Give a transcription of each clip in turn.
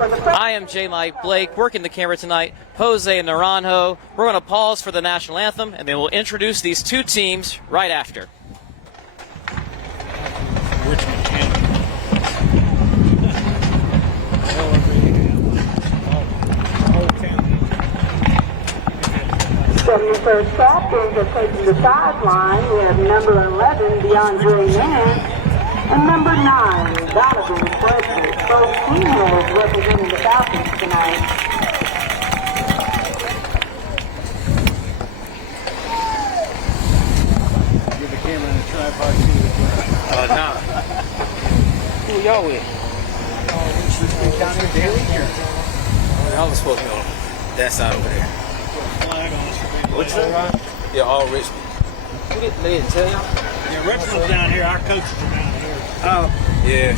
I am J. Mike Blake, working the camera tonight. Jose Naranjo. We're going to pause for the national anthem, and then we'll introduce these two teams right after. Richmond First captains are taking the sideline. We have number 11, DeAndre Nance, and number 9, Donovan Frederick. Both females representing the Falcons tonight. Give the camera and a tripod too. Nah. Who y'all with? Richmond County Daily. Y'all was supposed to be on that side over there. Which one? Yeah, all Richmond. Who didn't tell y'all? Yeah, Richmond's down here. Our coaches are down here. Oh. Yeah.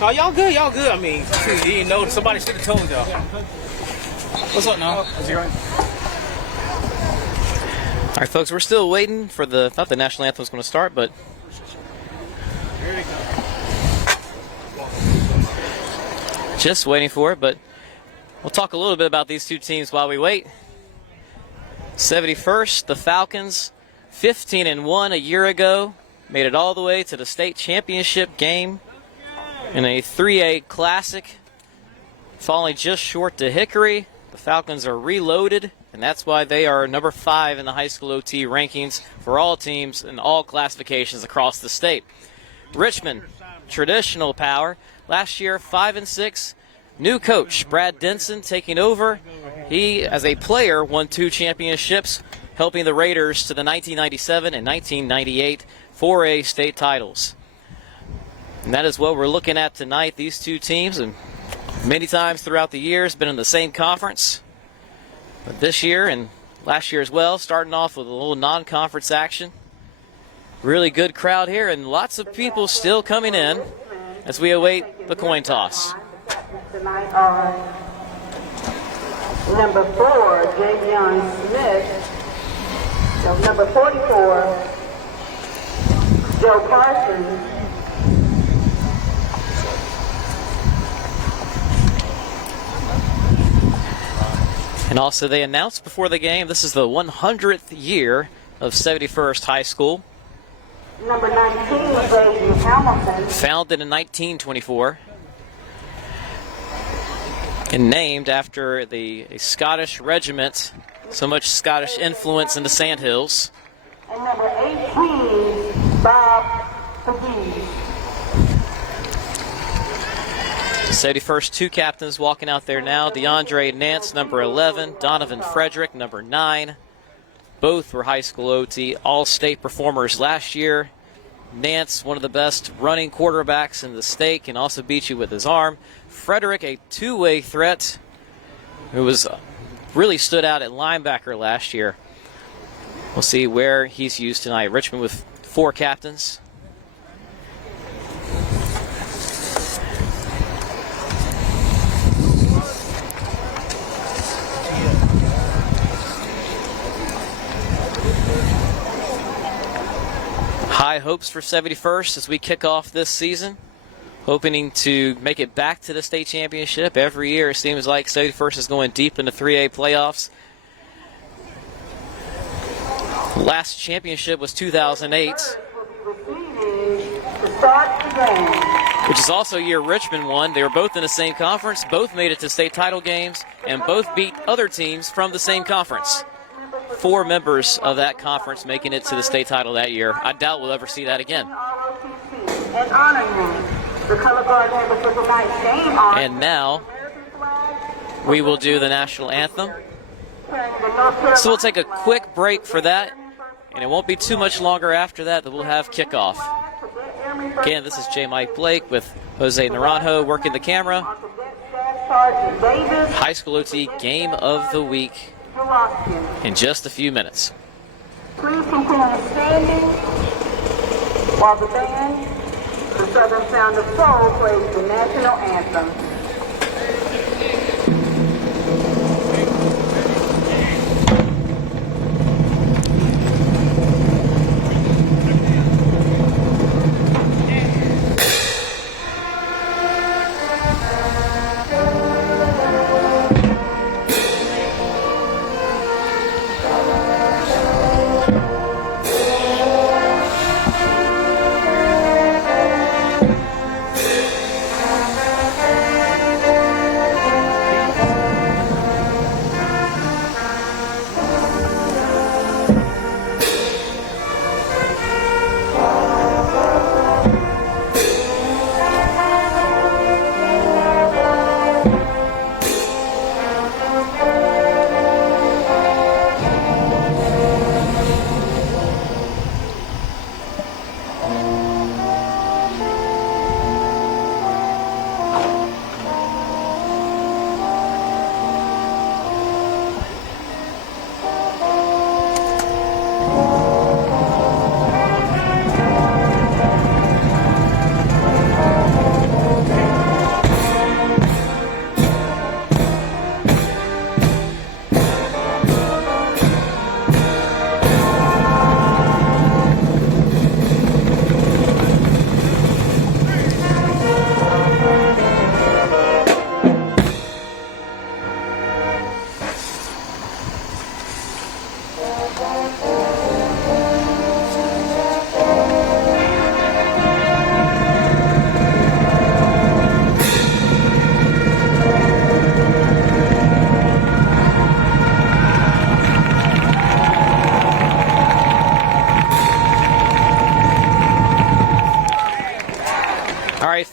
Oh, y'all good, y'all good. I mean, you didn't know. Somebody should have told y'all. What's up now? How's it going? All right, folks, we're still waiting for the, thought the national anthem was going to start, but Here they go. just waiting for it. But we'll talk a little bit about these two teams while we wait. 71st, the Falcons, 15-1 a year ago, made it all the way to the state championship game in a 3A Classic, falling just short to Hickory. The Falcons are reloaded, and that's why they are number 5 in the high school OT rankings for all teams in all classifications across the state. Richmond, traditional power, last year 5-6. New coach, Brad Denson, taking over. He, as a player, won 2 championships, helping the Raiders to the 1997 and 1998 4A state titles. And that is what we're looking at tonight. These two teams, and many times throughout the years, been in the same conference. But this year and last year as well, starting off with a little non-conference action. Really good crowd here, and lots of people still coming in as we await the coin toss. Tonight are number 4, Javion Smith. So number 44, Joe Parsons. And also they announced before the game, this is the 100th year of 71st High School. Number 19, Brady Hamilton. Founded in 1924. And named after a Scottish regiment, so much Scottish influence in the Sandhills. And number 18, Bob Fagee. 71st, 2 captains walking out there now. DeAndre Nance, number 11. Donovan Frederick, number 9. Both were high school OT all-state performers last year. Nance, one of the best running quarterbacks in the state, can also beat you with his arm. Frederick, a two-way threat who was really stood out at linebacker last year. We'll see where he's used tonight. Richmond with 4 captains. High hopes for 71st as we kick off this season. Hoping to make it back to the state championship. Every year it seems like 71st is going deep into 3A playoffs. Last championship was 2008. Which is also a year Richmond won. They were both in the same conference, both made it to state title games, and both beat other teams from the same conference. 4 members of that conference making it to the state title that year. I doubt we'll ever see that again. And now we will do the national anthem. So we'll take a quick break for that, and it won't be too much longer after that we'll have kickoff. Again, this is J. Mike Blake with Jose Naranjo working the camera. High School OT Game of the Week in just a few minutes. Please continue standing while the band, the Southern Sound of Soul, plays the national anthem.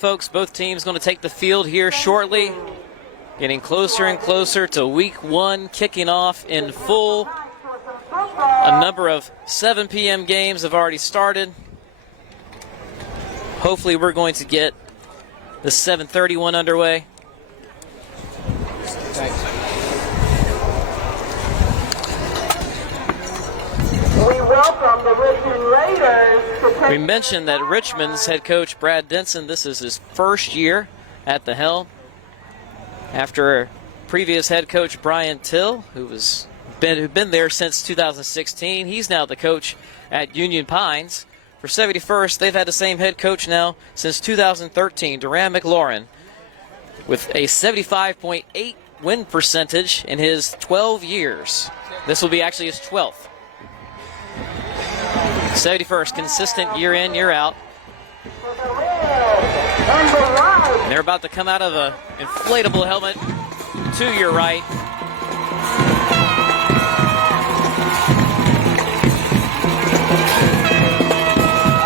folks, both teams going to take the field here shortly. Getting closer and closer to week 1 kicking off in full. A number of 7 p.m. games have already started. Hopefully we're going to get the 7:30 one underway. Thanks. We welcome the Richmond Raiders to take. We mentioned that Richmond's head coach Brad Denson, this is his first year at the helm. After previous head coach Brian Till, who'd been there since 2016, he's now the coach at Union Pines. For 71st, they've had the same head coach now since 2013, Duran McLaurin, with a 75.8 win percentage in his 12 years. This will be actually his 12th. 71st, consistent year in, year out. And they're about to come out of an inflatable helmet to your right.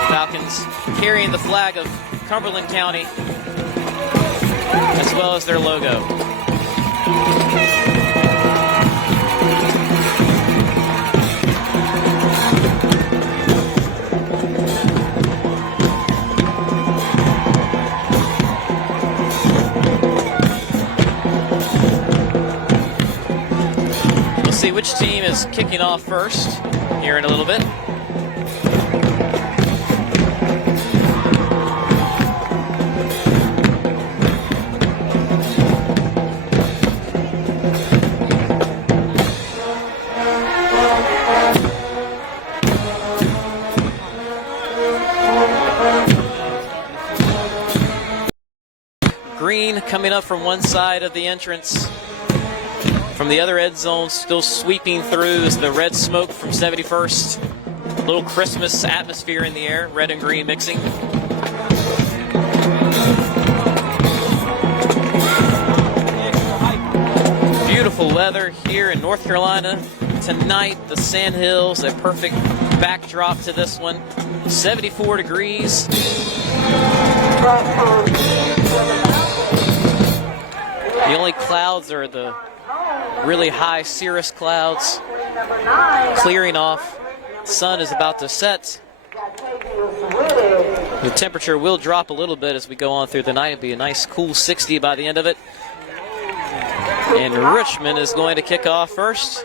Falcons carrying the flag of Cumberland County as well as their logo. See which team is kicking off first here in a little bit. Green coming up from one side of the entrance. From the other end zone, still sweeping through is the red smoke from 71st. A little Christmas atmosphere in the air, red and green mixing. Beautiful weather here in North Carolina tonight. The Sandhills, a perfect backdrop to this one. 74 degrees. The only clouds are the really high cirrus clouds clearing off. Sun is about to set. The temperature will drop a little bit as we go on through the night. It'll be a nice cool 60 by the end of it. And Richmond is going to kick off first.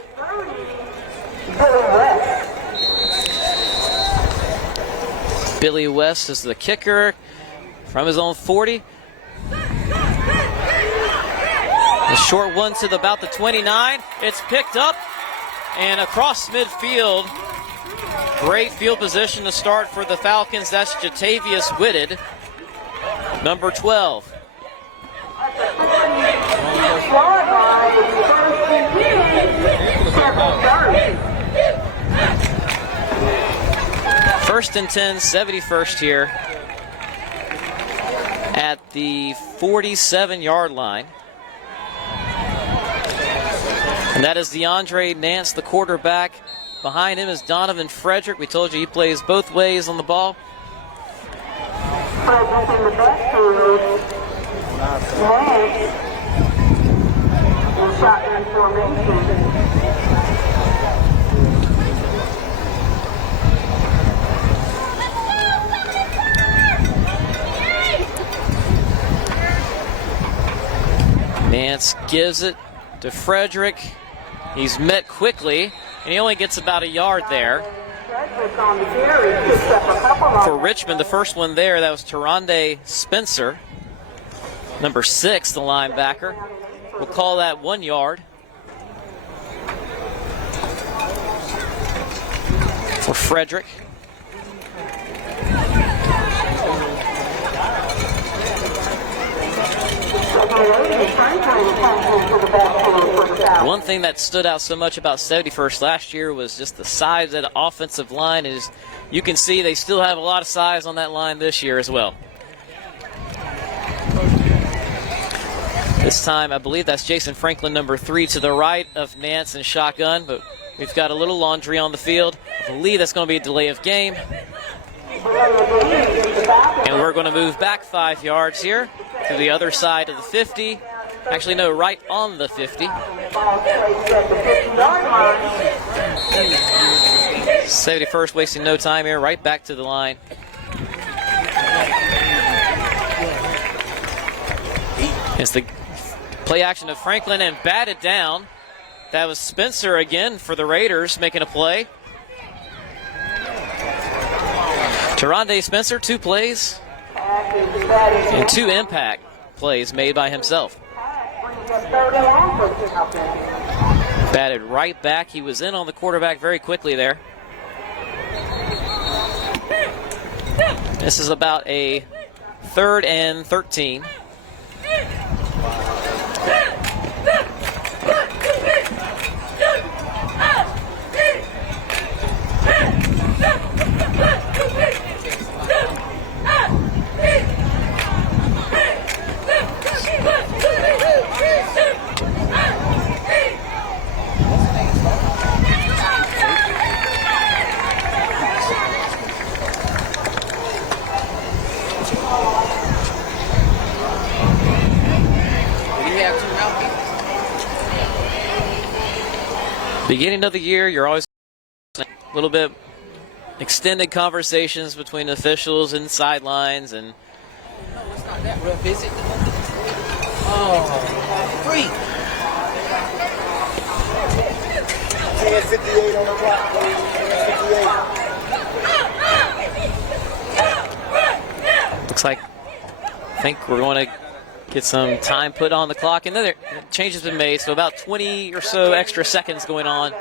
Billy West is the kicker from his own 40. A short one to about the 29. It's picked up and across midfield. Great field position to start for the Falcons. That's Jatavius Whitted, number 12. First and 10, 71st here at the 47-yard line. And that is DeAndre Nance, the quarterback. Behind him is Donovan Frederick. We told you he plays both ways on the ball. Frederick in the backfield. Nance in shotgun formation. Nance gives it to Frederick. He's met quickly, and he only gets about a yard there. For Richmond, the first one there, that was Taronde Spencer, number 6, the linebacker. We'll call that 1 yard. For Frederick. One thing that stood out so much about 71st last year was just the size of the offensive line. Is you can see they still have a lot of size on that line this year as well. This time, I believe that's Jason Franklin, number 3, to the right of Nance and shotgun, but we've got a little laundry on the field. I believe that's going to be a delay of game. And we're going to move back 5 yards here to the other side of the 50. Actually, no, right on the 50. 71st wasting no time here, right back to the line. It's the play action of Franklin and batted down. That was Spencer again for the Raiders making a play. Taronde Spencer, 2 plays and 2 impact plays made by himself. Batted right back. He was in on the quarterback very quickly there. This is about a 3rd and 13. Beginning of the year, you're always a little bit extended conversations between officials and sidelines, and It's not that real busy. Oh, 3. 10:58 on the clock, please. 10:58. looks like I think we're going to get some time put on the clock, and then changes been made, so about 20 or so extra seconds going on.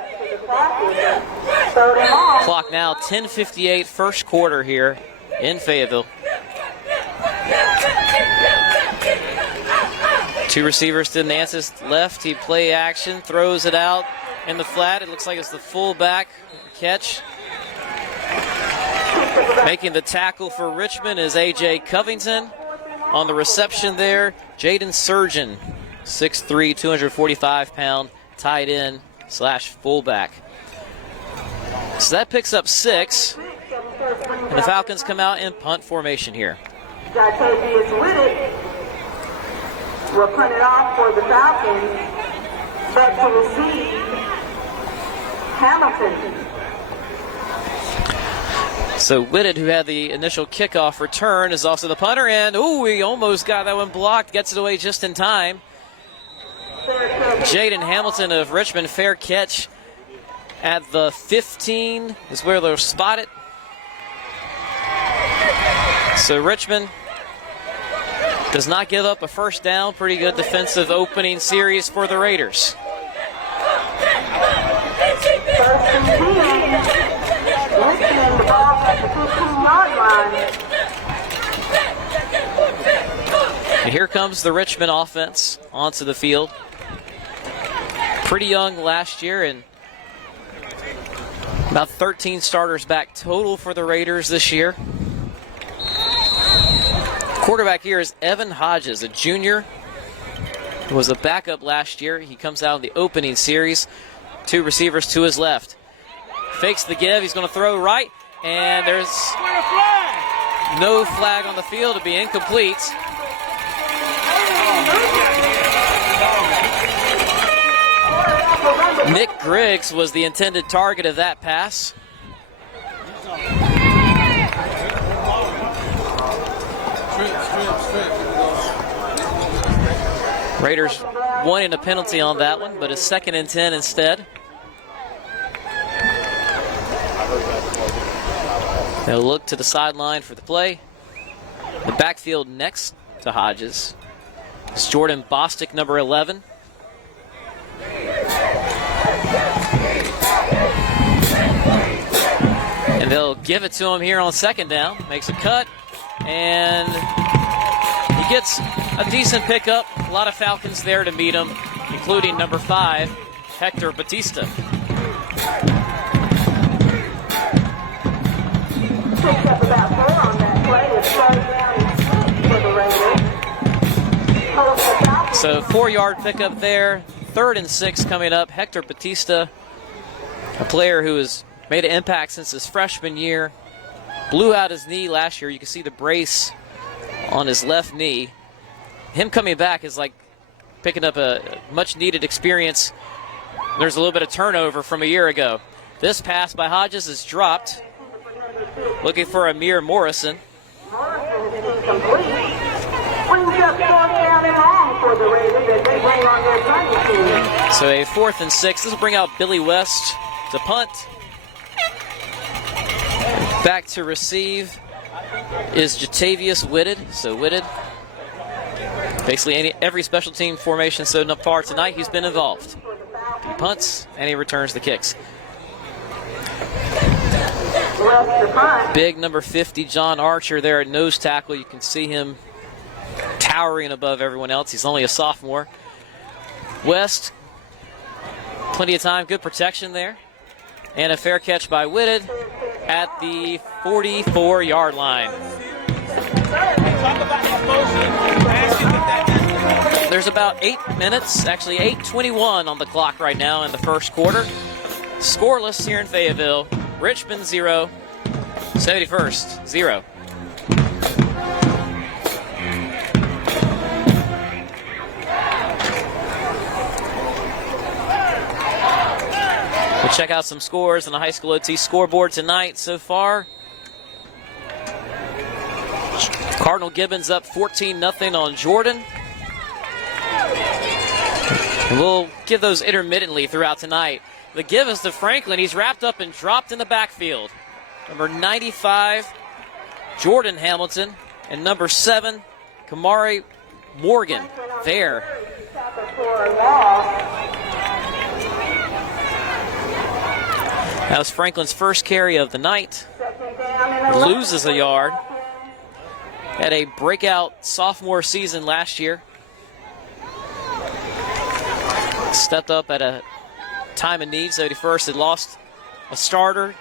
Clock now 10:58, first quarter here in Fayetteville. 2 receivers to Nance's left. He play action, throws it out in the flat. It looks like it's the fullback catch. Making the tackle for Richmond is A.J. Covington. On the reception there, Jaden Surgeon, 6'3", 245-pound tight end / fullback. So that picks up 6. And the Falcons come out in punt formation here. Jatavius Whitted will punt it off for the Falcons. But to receive, Hamilton. So Whitted, who had the initial kickoff return, is also the punter, and he almost got that one blocked, gets it away just in time. Jaden Hamilton of Richmond, fair catch at the 15 is where they'll spot it. So Richmond does not give up a first down. Pretty good defensive opening series for the Raiders. And here comes the Richmond offense onto the field. Pretty young last year, and about 13 starters back total for the Raiders this year. Quarterback here is Evan Hodges, a junior who was a backup last year. He comes out in the opening series. 2 receivers to his left. Fakes the give. He's going to throw right, and there's no flag on the field to be incomplete. Nick Griggs was the intended target of that pass. Raiders wanting a penalty on that one, but a 2nd and 10 instead. They'll look to the sideline for the play. The backfield next to Hodges is Jordan Bostic, number 11. And they'll give it to him here on 2nd down. Makes a cut, and he gets a decent pickup. A lot of Falcons there to meet him, including number 5, Hector Batista. Picked up about 4 on that play. It's slowed down for the Raiders. So 4-yard pickup there. 3rd and 6 coming up. Hector Batista, a player who has made an impact since his freshman year. blew out his knee last year. You can see the brace on his left knee. Him coming back is like picking up a much-needed experience. There's a little bit of turnover from a year ago. This pass by Hodges is dropped. Looking for Amir Morrison. So a 4th and 6. This will bring out Billy West to punt. Back to receive is Jatavius Whitted. So Whitted, basically every special team formation so far tonight, he's been involved. He punts and he returns the kicks. Big number 50, John Archer, there at nose tackle. You can see him towering above everyone else. He's only a sophomore. West, plenty of time, good protection there. And a fair catch by Whitted at the 44-yard line. There's about 8 minutes, actually 8:21 on the clock right now in the first quarter. Scoreless here in Fayetteville. Richmond 0, 71st 0. We'll check out some scores on the High School OT scoreboard tonight so far. Cardinal Gibbons up 14-0 on Jordan. We'll give those intermittently throughout tonight. The Gibbons to Franklin. He's wrapped up and dropped in the backfield. Number 95, Jordan Hamilton. And number 7, Kamari Morgan there. That was Franklin's first carry of the night. Loses a yard. Had a breakout sophomore season last year. Stepped up at a time of need. 71st had lost a starter.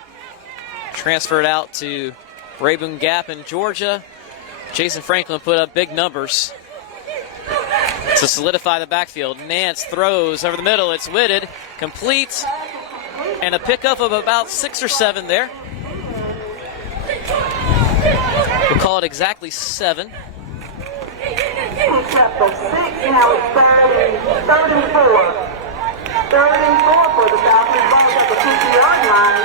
Transferred out to Rayburn Gap in Georgia. Jason Franklin put up big numbers to solidify the backfield. Nance throws over the middle. It's Whitted. Complete. And a pickup of about 6 or 7 there. We'll call it exactly 7. Now it's 3rd and 4. 3rd and 4 for the Falcons, both at the 50-yard line.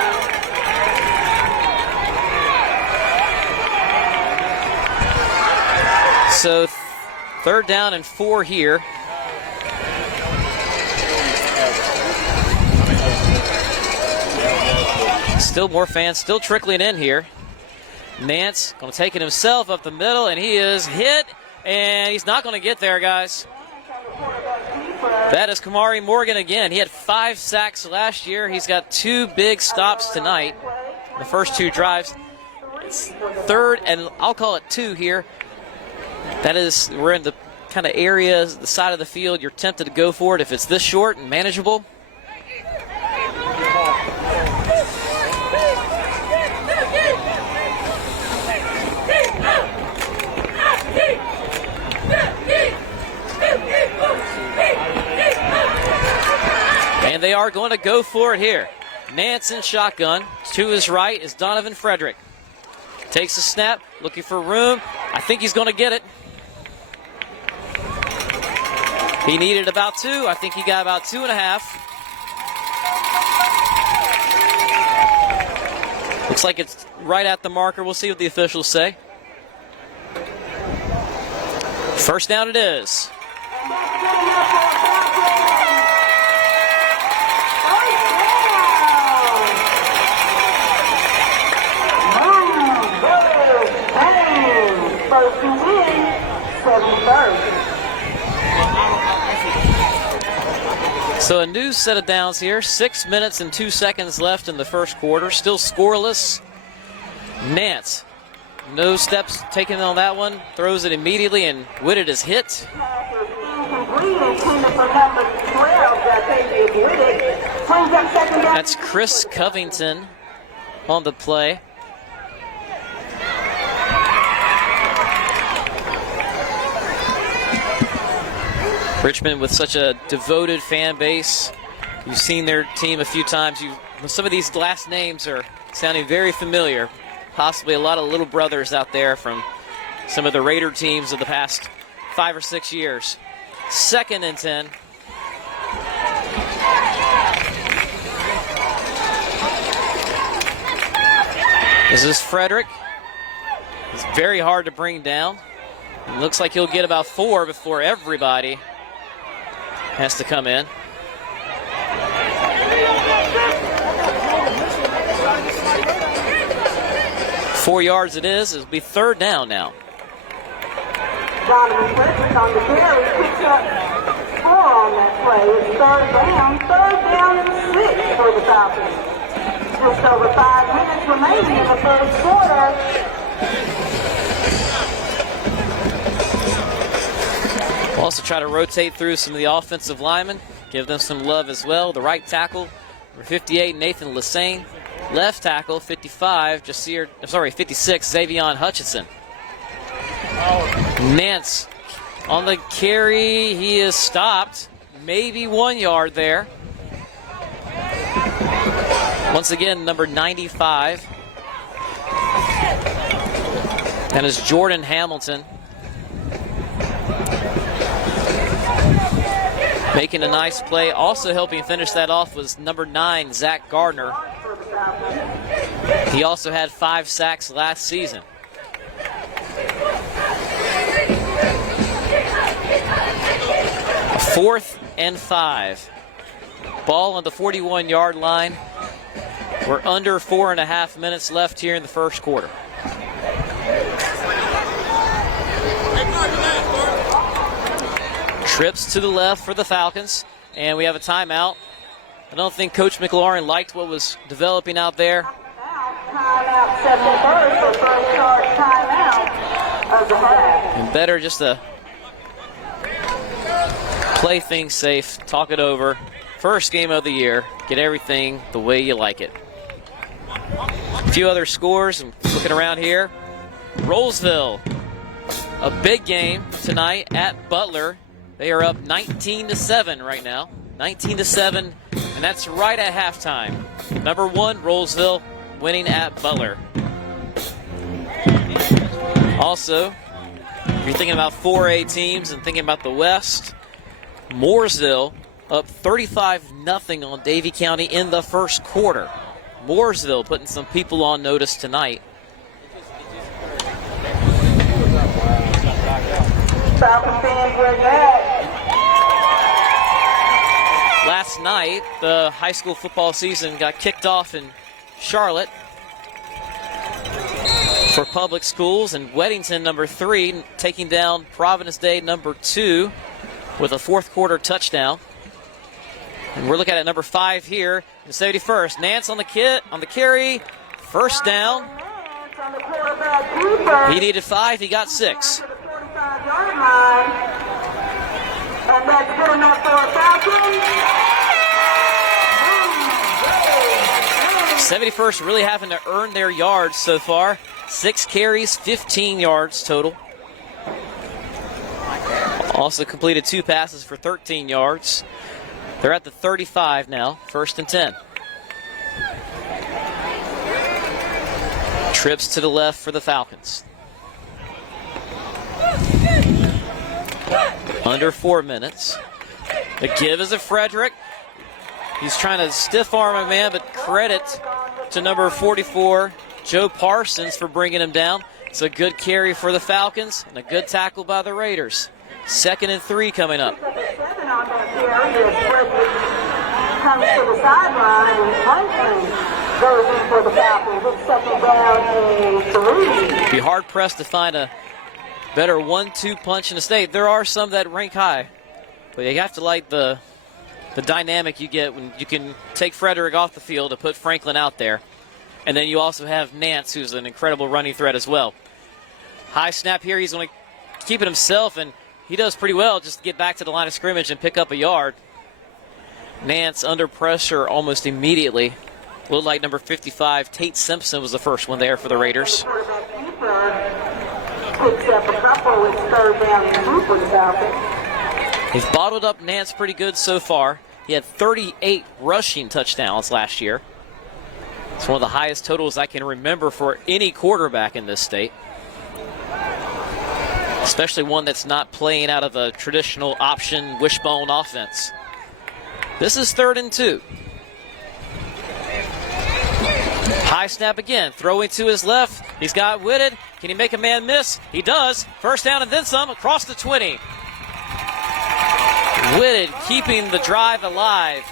So 3rd down and 4 here. Still more fans still trickling in here. Nance going to take it himself up the middle, and he is hit, and he's not going to get there, guys. That is Kamari Morgan again. He had 5 sacks last year. He's got 2 big stops tonight. The first 2 drives. It's 3rd, and I'll call it 2 here. That is, we're in the kind of area, the side of the field you're tempted to go for it if it's this short and manageable. And they are going to go for it here. Nance in shotgun. To his right is Donovan Frederick. Takes a snap, looking for room. I think he's going to get it. He needed about 2. I think he got about 2.5. Looks like it's right at the marker. We'll see what the officials say. First down it is. So a new set of downs here. 6 minutes and 2 seconds left in the first quarter. Still scoreless. Nance. No steps taken on that one. Throws it immediately, and Whitted is hit. That's Chris Covington on the play. Richmond with such a devoted fan base. You've seen their team a few times. Some of these last names are sounding very familiar. possibly a lot of little brothers out there from some of the Raider teams of the past 5 or 6 years. 2nd and 10. This is Frederick. It's very hard to bring down. It looks like he'll get about 4 before everybody has to come in. Four yards it is. It'll be 3rd down now. Donovan Frederick on the carry picks up 4 on that play. It's 3rd down and 6 for the Falcons. Just over 5 minutes remaining in the first quarter. We'll also try to rotate through some of the offensive linemen, give them some love as well. The right tackle, number 58, Nathan Lassane. Left tackle, 56, Xavion Hutchinson. Nance on the carry. He is stopped. Maybe 1 yard there. Once again, number 95. And it's Jordan Hamilton. Making a nice play. Also helping finish that off was number 9, Zach Gardner. He also had 5 sacks last season. A 4th and 5. Ball on the 41-yard line. We're under 4.5 minutes left here in the first quarter. Trips to the left for the Falcons, and we have a timeout. I don't think Coach McLaurin liked what was developing out there. Timeout, 71st, or first short timeout of the half. And better just to play things safe, talk it over. First game of the year, get everything the way you like it. A few other scores, I'm looking around here. Rolesville, a big game tonight at Butler. They are up 19-7 right now. 19-7, and that's right at halftime. Number 1, Rolesville, winning at Butler. Also, if you're thinking about 4A teams and thinking about the West, Mooresville up 35-0 on Davie County in the first quarter. Mooresville putting some people on notice tonight. Falcon fans, we're back. Last night, the high school football season got kicked off in Charlotte for public schools, and Weddington, number 3, taking down Providence Day, number 2, with a 4th quarter touchdown. And we're looking at number 5 here in 71st. Nance on the carry, 1st down. He needed 5, he got 6. And that's good enough for a Falcon. 71st really having to earn their yards so far. 6 carries, 15 yards total. Also completed 2 passes for 13 yards. They're at the 35 now, 1st and 10. Trips to the left for the Falcons. Under 4 minutes. The give is a Frederick. He's trying to stiff arm a man, but credit to number 44, Joe Parsons, for bringing him down. It's a good carry for the Falcons and a good tackle by the Raiders. 2nd and 3 coming up. 7 on that carry as Frederick comes to the sideline and Franklin goes in for the Falcons. It's 2nd down and 3. Be hard pressed to find a better 1-2 punch in the state. There are some that rank high, but you have to like the dynamic you get when you can take Frederick off the field to put Franklin out there. And then you also have Nance, who's an incredible running threat as well. High snap here. He's going to keep it himself, and he does pretty well just to get back to the line of scrimmage and pick up a yard. Nance under pressure almost immediately. Looked like number 55, Tate Simpson, was the first one there for the Raiders. Picks up a couple. It's 3rd down and 2 for the Falcons. He's bottled up Nance pretty good so far. He had 38 rushing touchdowns last year. It's one of the highest totals I can remember for any quarterback in this state, especially one that's not playing out of a traditional option wishbone offense. This is 3rd and 2. High snap again, throwing to his left. He's got Whitted. Can he make a man miss? He does. First down and then some across the 20. Whitted keeping the drive alive.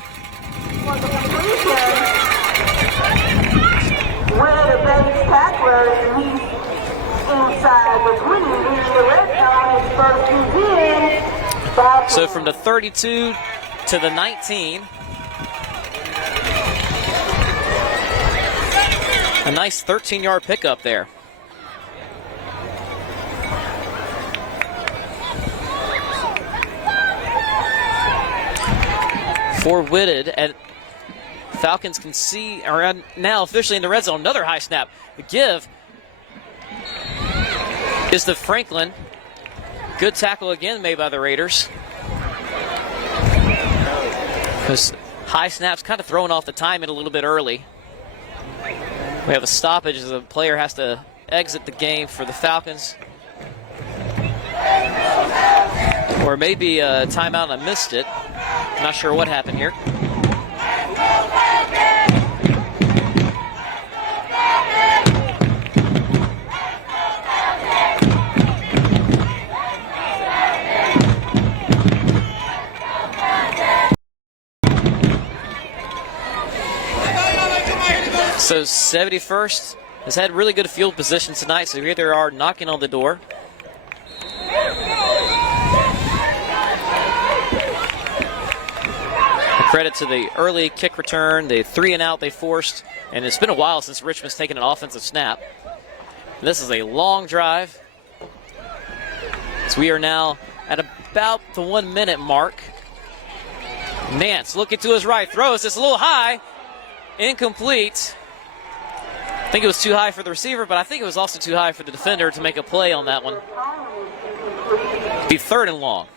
Whitted, a base tackler, and he's inside the 20. He's the red zone. His first is in. So from the 32 to the 19. A nice 13-yard pickup there. For Whitted, and Falcons can see, are now officially in the red zone. Another high snap. The give is to Franklin. Good tackle again made by the Raiders. Because high snaps kind of throwing off the timing a little bit early. We have a stoppage as a player has to exit the game for the Falcons. Or maybe a timeout and I missed it. Not sure what happened here. So 71st has had really good field position tonight, so here they are knocking on the door. Credit to the early kick return, the 3-and-out they forced, and it's been a while since Richmond's taken an offensive snap. This is a long drive. So we are now at about the 1-minute mark. Nance looking to his right, throws this a little high, incomplete. I think it was too high for the receiver, but I think it was also too high for the defender to make a play on that one. Be 3rd and long.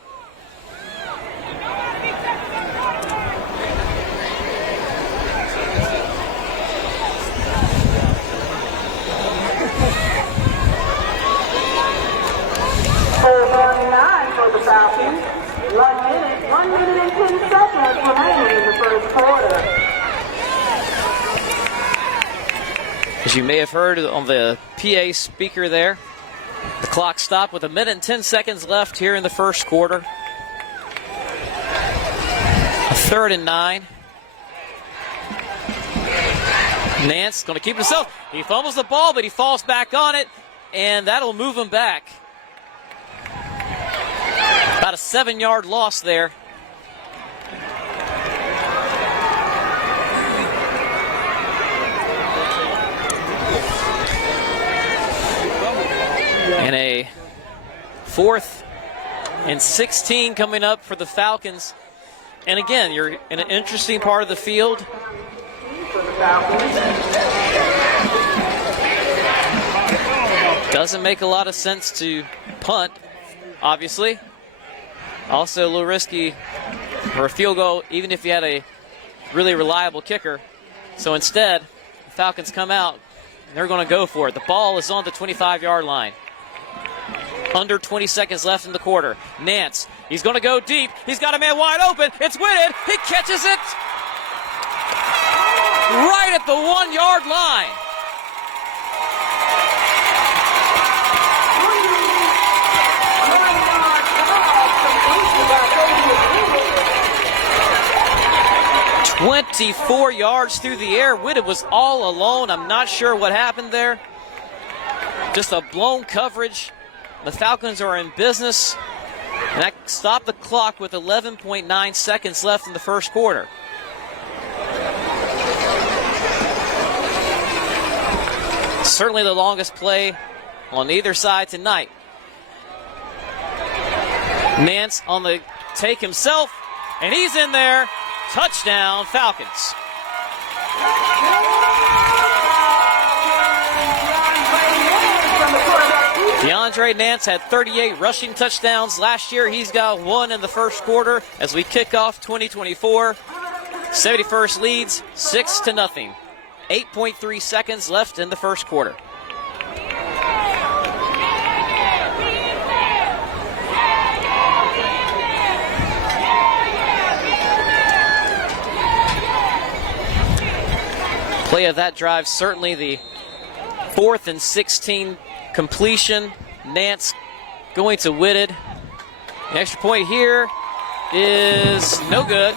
For the Falcons. 1 minute and 10 seconds remaining in the first quarter. As you may have heard on the PA speaker there, the clock stopped with 1 minute and 10 seconds left here in the first quarter. 3rd and 9. Nance going to keep himself. He fumbles the ball, but he falls back on it, and that'll move him back. About a 7-yard loss there. And a 4th and 16 coming up for the Falcons. And again, you're in an interesting part of the field. Doesn't make a lot of sense to punt, obviously. Also a little risky for a field goal, even if you had a really reliable kicker. So instead, the Falcons come out, and they're going to go for it. The ball is on the 25-yard line. Under 20 seconds left in the quarter. Nance, he's going to go deep. He's got a man wide open. It's Whitted. He catches it right at the 1-yard line. "24 yards through the air." Whitted was all alone. I'm not sure what happened there. Just a blown coverage. The Falcons are in business. And that stopped the clock with 11.9 seconds left in the first quarter. Certainly the longest play on either side tonight. Nance on the take himself, and he's in there. Touchdown, Falcons. DeAndre Nance had 38 rushing touchdowns last year. He's got 1 in the first quarter as we kick off 2024. 71st leads 6-0. 8.3 seconds left in the first quarter. Play of that drive, certainly the 4th and 16 completion. Nance going to Whitted. The extra point here is no good.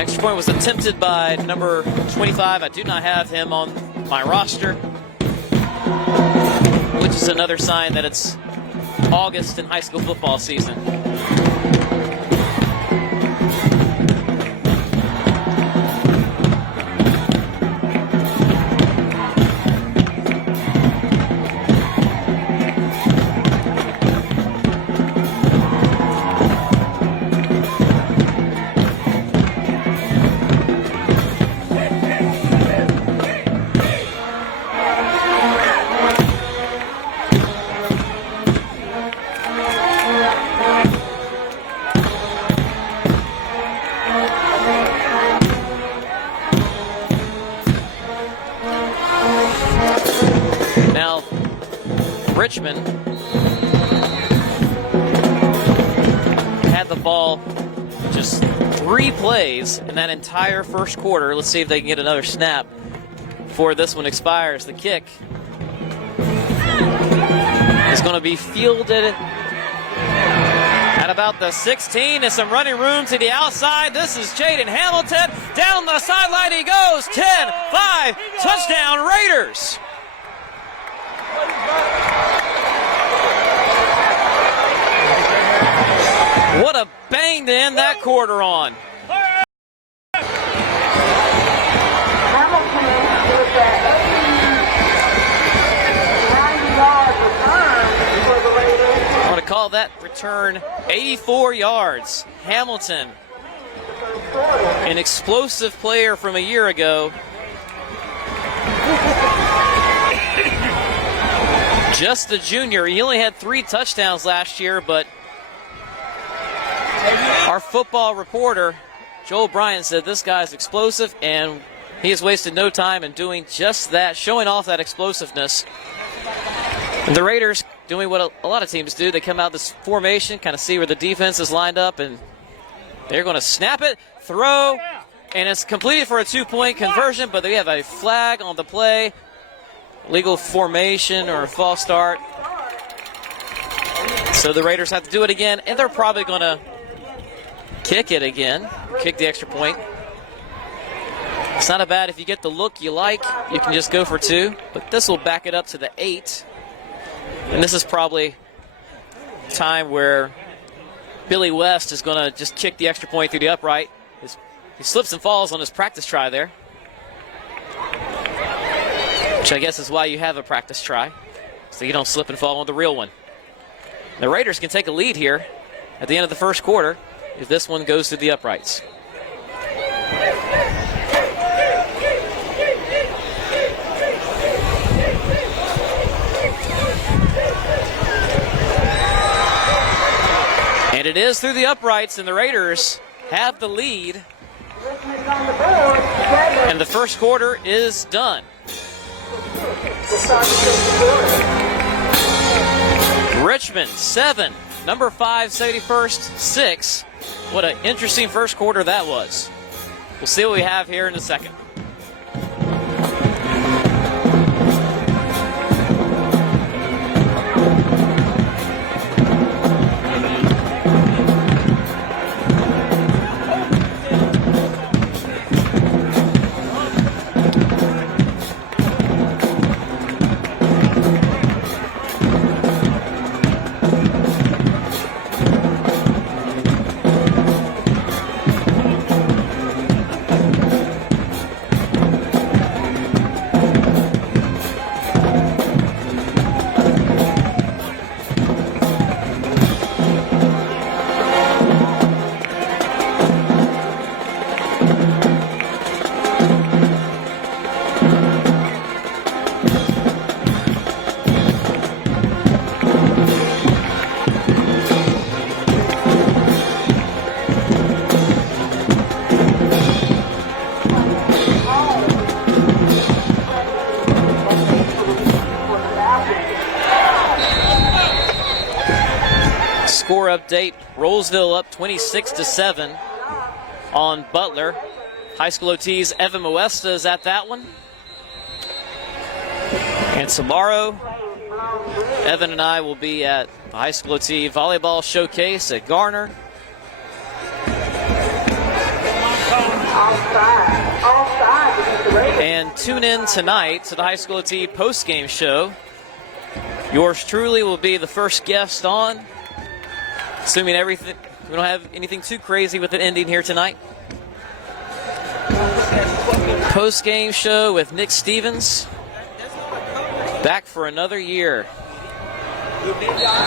Extra point was attempted by number 25. I do not have him on my roster, which is another sign that it's August in high school football season. Richmond had the ball just 3 plays in that entire first quarter. Let's see if they can get another snap before this one expires. The kick is going to be fielded at about the 16. There's some running room to the outside. This is Jaden Hamilton. Down the sideline he goes. 10-5, touchdown Raiders. What a bang to end that quarter on. Hamilton with that 90-yard return for the Raiders. I want to call that return 84 yards. Hamilton, an explosive player from a year ago. Just a junior. He only had 3 touchdowns last year, but our football reporter, Joel Bryant, said this guy's explosive, and he has wasted no time in doing just that, showing off that explosiveness. And the Raiders doing what a lot of teams do. They come out this formation, kind of see where the defense is lined up, and they're going to snap it, throw, and it's completed for a 2-point conversion, but they have a flag on the play. Legal formation or a false start. So the Raiders have to do it again, and they're probably going to kick it again, kick the extra point. It's not a bad, if you get the look you like, you can just go for 2, but this will back it up to the 8. And this is probably time where Billy West is going to just kick the extra point through the upright. He slips and falls on his practice try there, which I guess is why you have a practice try, so you don't slip and fall on the real one. The Raiders can take a lead here at the end of the first quarter if this one goes to the uprights. And it is through the uprights, and the Raiders have the lead. And the first quarter is done. Richmond 7, number 5, 71st 6. What an interesting first quarter that was. We'll see what we have here in a second. score update. Rollsville up 26-7 on Butler. High School OT's Evan Moesta is at that one. And tomorrow, Evan and I will be at the High School OT Volleyball Showcase at Garner. And tune in tonight to the High School OT post-game show. Yours truly will be the first guest on, assuming everything, we don't have anything too crazy with it ending here tonight. Post-game show with Nick Stevens, back for another year.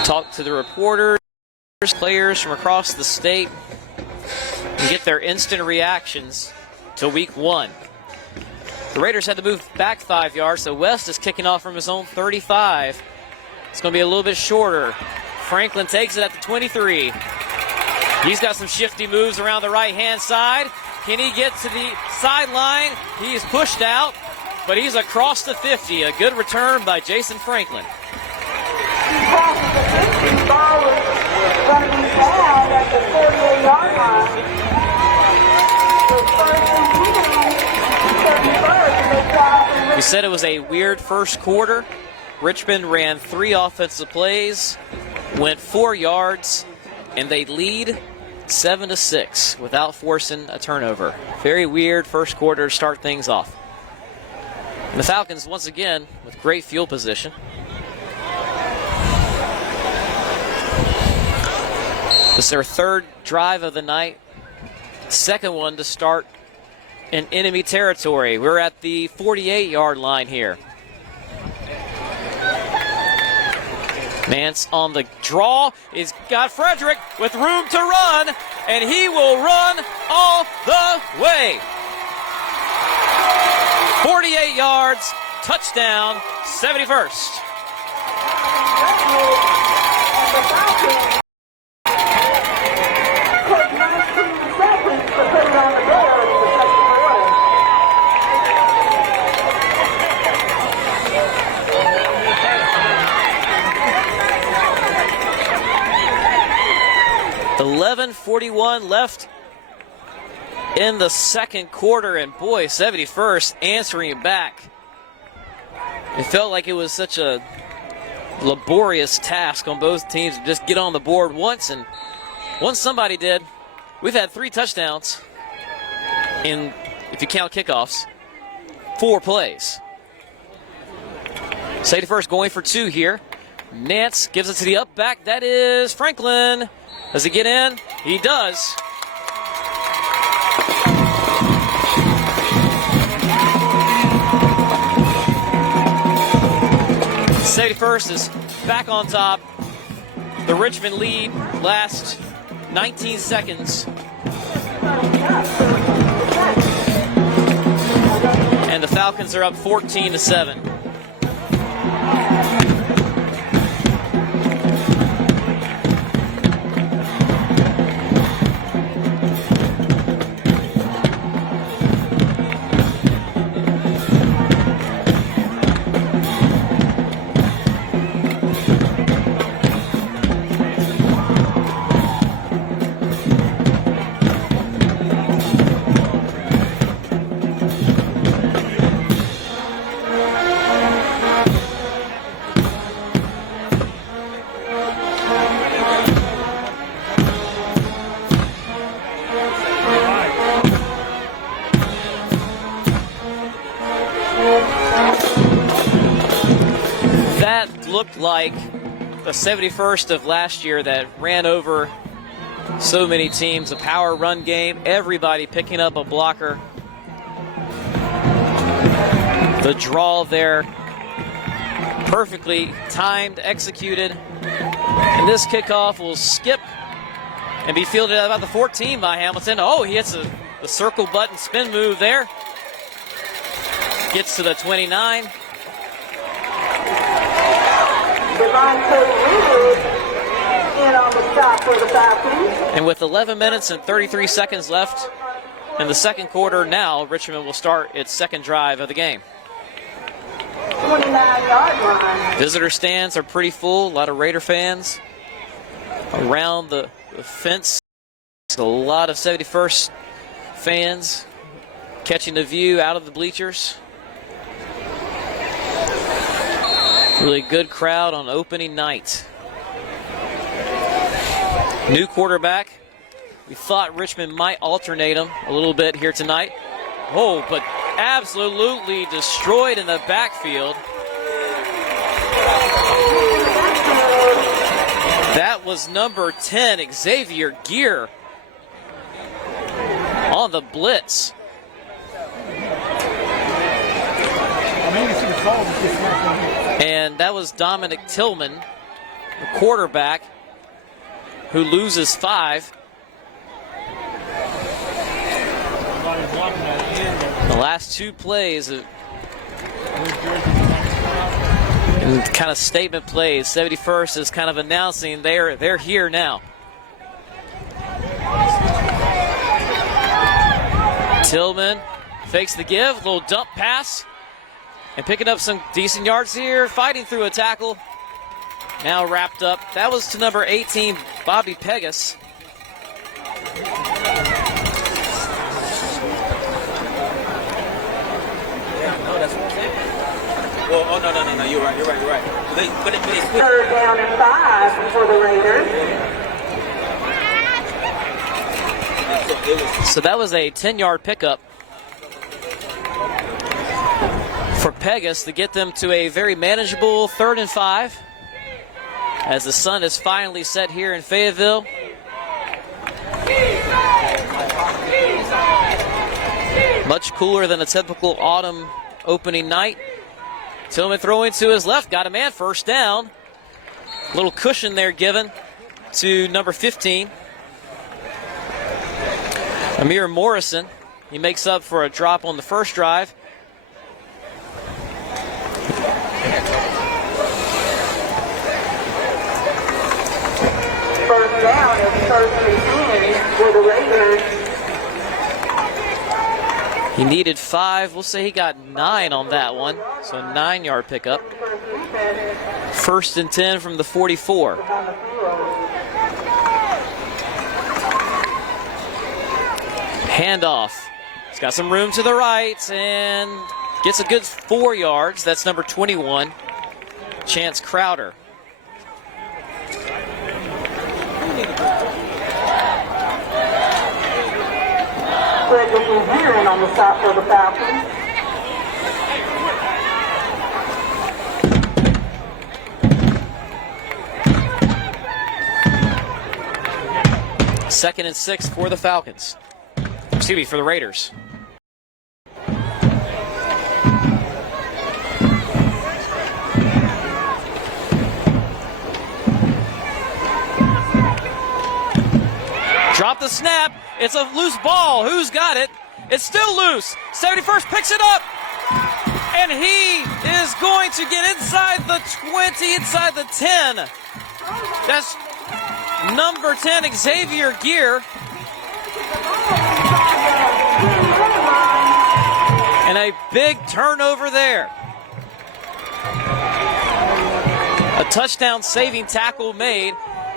Talk to the reporters, players from across the state, and get their instant reactions to week 1. The Raiders had to move back 5 yards, so West is kicking off from his own 35. It's going to be a little bit shorter. Franklin takes it at the 23. He's got some shifty moves around the right-hand side. Can he get to the sideline? He is pushed out, but he's across the 50. A good return by Jason Franklin. Ball was going to be down at the 48-yard line. We said it was a weird first quarter. Richmond ran 3 offensive plays, went 4 yards, and they lead 7-6 without forcing a turnover. Very weird first quarter to start things off. And the Falcons, once again, with great field position. This is their 3rd drive of the night. Second one to start in enemy territory. We're at the 48-yard line here. Nance on the draw. He's got Frederick with room to run, and he will run all the way. 48 yards, touchdown, 71st. .41 left in the second quarter, and boy, 71st answering back. It felt like it was such a laborious task on both teams to just get on the board once, and once somebody did, we've had 3 touchdowns in, if you count kickoffs, 4 plays. 71st going for 2 here. Nance gives it to the up back. That is Franklin. Does he get in? He does. '71st is back on top. The Richmond lead last 19 seconds. And the Falcons are up 14-7. Looked like the 71st of last year that ran over so many teams. A power run game, everybody picking up a blocker. The draw there, perfectly timed, executed. And this kickoff will skip and be fielded at about the 14 by Hamilton. Oh, he hits the circle button spin move there. Gets to the 29. And with 11 minutes and 33 seconds left in the second quarter, now Richmond will start its second drive of the game. 29-yard line. Visitor stands are pretty full, a lot of Raider fans. around the fence. A lot of 71st fans catching the view out of the bleachers. Really good crowd on opening night. New quarterback. We thought Richmond might alternate him a little bit here tonight. Oh, but absolutely destroyed in the backfield. That was number 10, Xavier Gear, on the blitz. And that was Dominic Tillman, the quarterback, who loses 5. The last 2 plays, kind of statement plays. 71st is kind of announcing they're here now. Tillman fakes the give, little dump pass, and picking up some decent yards here, fighting through a tackle. Now wrapped up. That was to number 18, Bobby Pegas. Well, oh, no, you're right. Third down and 5 for the Raiders. So that was a 10-yard pickup for Pegas to get them to a very manageable 3rd and 5 as the sun is finally set here in Fayetteville. Much cooler than a typical autumn opening night. Tillman throwing to his left, got a man, first down. Little cushion there given to number 15. Amir Morrison, he makes up for a drop on the first drive. First down and 1st and 10 for the Raiders. He needed 5. We'll say he got 9 on that one. So a 9-yard pickup. 1st and 10 from the 44. Handoff. He's got some room to the right and gets a good 4 yards. That's number 21, Chance Crowder. Frederick on the stop for the Falcons. Second and 6 for the Falcons. Excuse me, for the Raiders. Drop the snap. It's a loose ball. Who's got it? It's still loose. 71st picks it up. And he is going to get inside the 20, inside the 10. That's number 10, Xavier Gear. And a big turnover there. A touchdown saving tackle made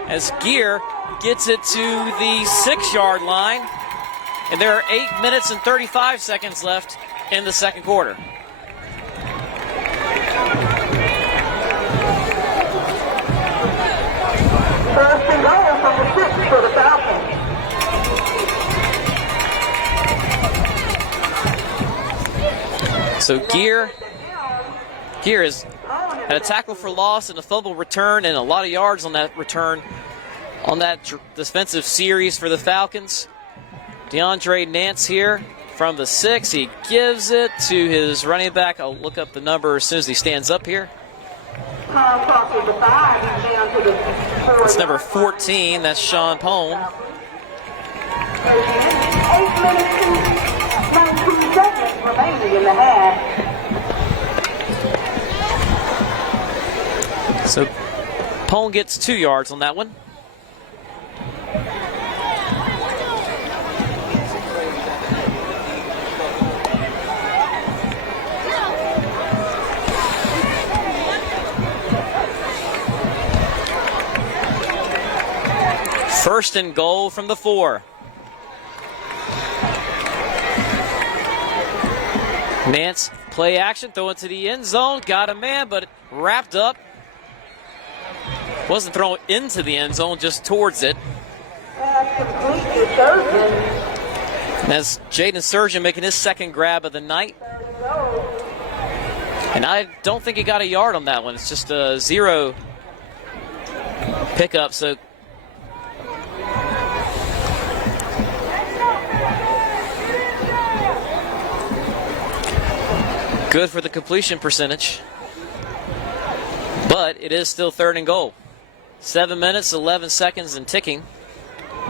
as Gear gets it to the 6-yard line. And there are 8 minutes and 35 seconds left in the second quarter. First and goal from the 6 for the Falcons. So Gear has had a tackle for loss and a fumble return and a lot of yards on that return on that defensive series for the Falcons. DeAndre Nance here from the 6. He gives it to his running back. I'll look up the number as soon as he stands up here. It's number 14. That's Sean Pone. 8 minutes and 19 seconds remaining in the half. So Pone gets 2 yards on that one. First and goal from the 4. Nance, play action, throw it to the end zone. Got a man, but wrapped up. Wasn't thrown into the end zone, just towards it. And that's Jaden Surgeon making his second grab of the night. And I don't think he got a yard on that one. It's just a 0 pickup, so good for the completion percentage. But it is still 3rd and goal. 7 minutes, 11 seconds and ticking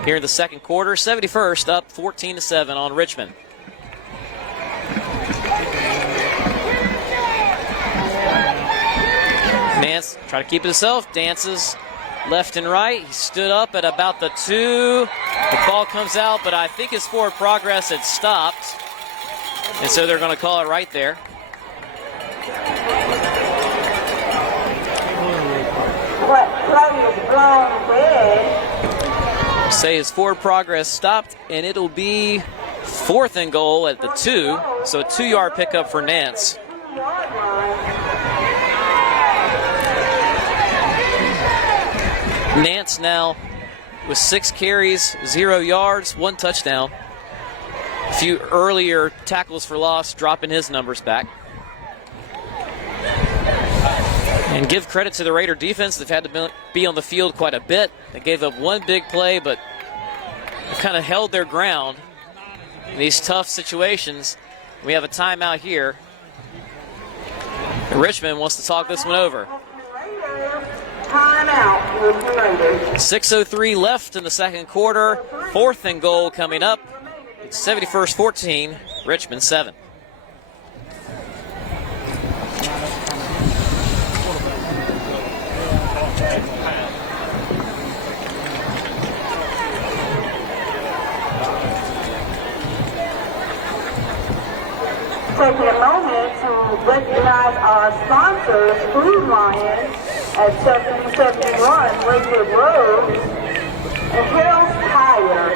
here in the second quarter. 71st up 14-7 on Richmond. Nance trying to keep it himself, dances left and right. He stood up at about the 2. The ball comes out, but I think his forward progress had stopped. And so they're going to call it right there. Say his forward progress stopped, and it'll be 4th and goal at the 2. So a 2-yard pickup for Nance. Nance now with 6 carries, 0 yards, 1 touchdown. A few earlier tackles for loss, dropping his numbers back. And give credit to the Raider defense. They've had to be on the field quite a bit. They gave up 1 big play, but they've kind of held their ground in these tough situations. We have a timeout here. And Richmond wants to talk this one over. 6:03 left in the second quarter. 4th and goal coming up. It's 71st 14, Richmond 7. Taking a moment to recognize our sponsors, Food Lion at 1771 Lakewood Road and Harold's Tire.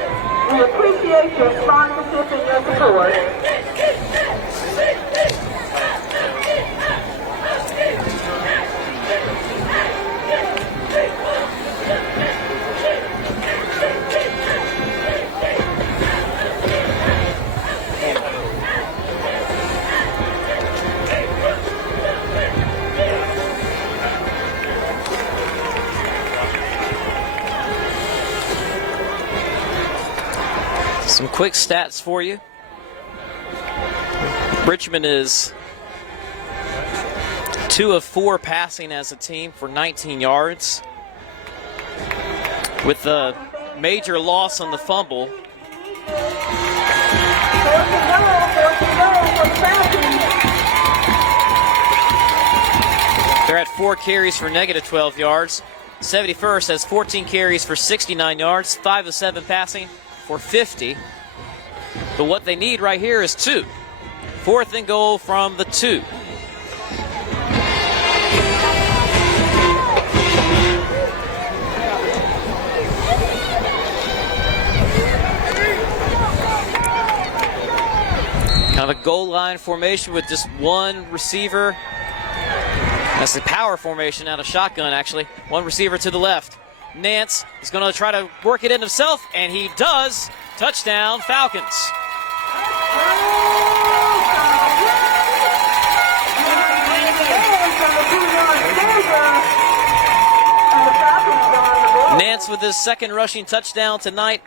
We appreciate your sponsorship and your support. Some quick stats for you. Richmond is 2 of 4 passing as a team for 19 yards. With the major loss on the fumble. They're at 4 carries for negative 12 yards. 71st has 14 carries for 69 yards, 5 of 7 passing for 50. But what they need right here is 2. 4th and goal from the 2. Kind of a goal line formation with just 1 receiver. That's the power formation out of shotgun, actually. 1 receiver to the left. Nance is going to try to work it in himself, and he does. Touchdown, Falcons. Nance with his 2nd rushing touchdown tonight.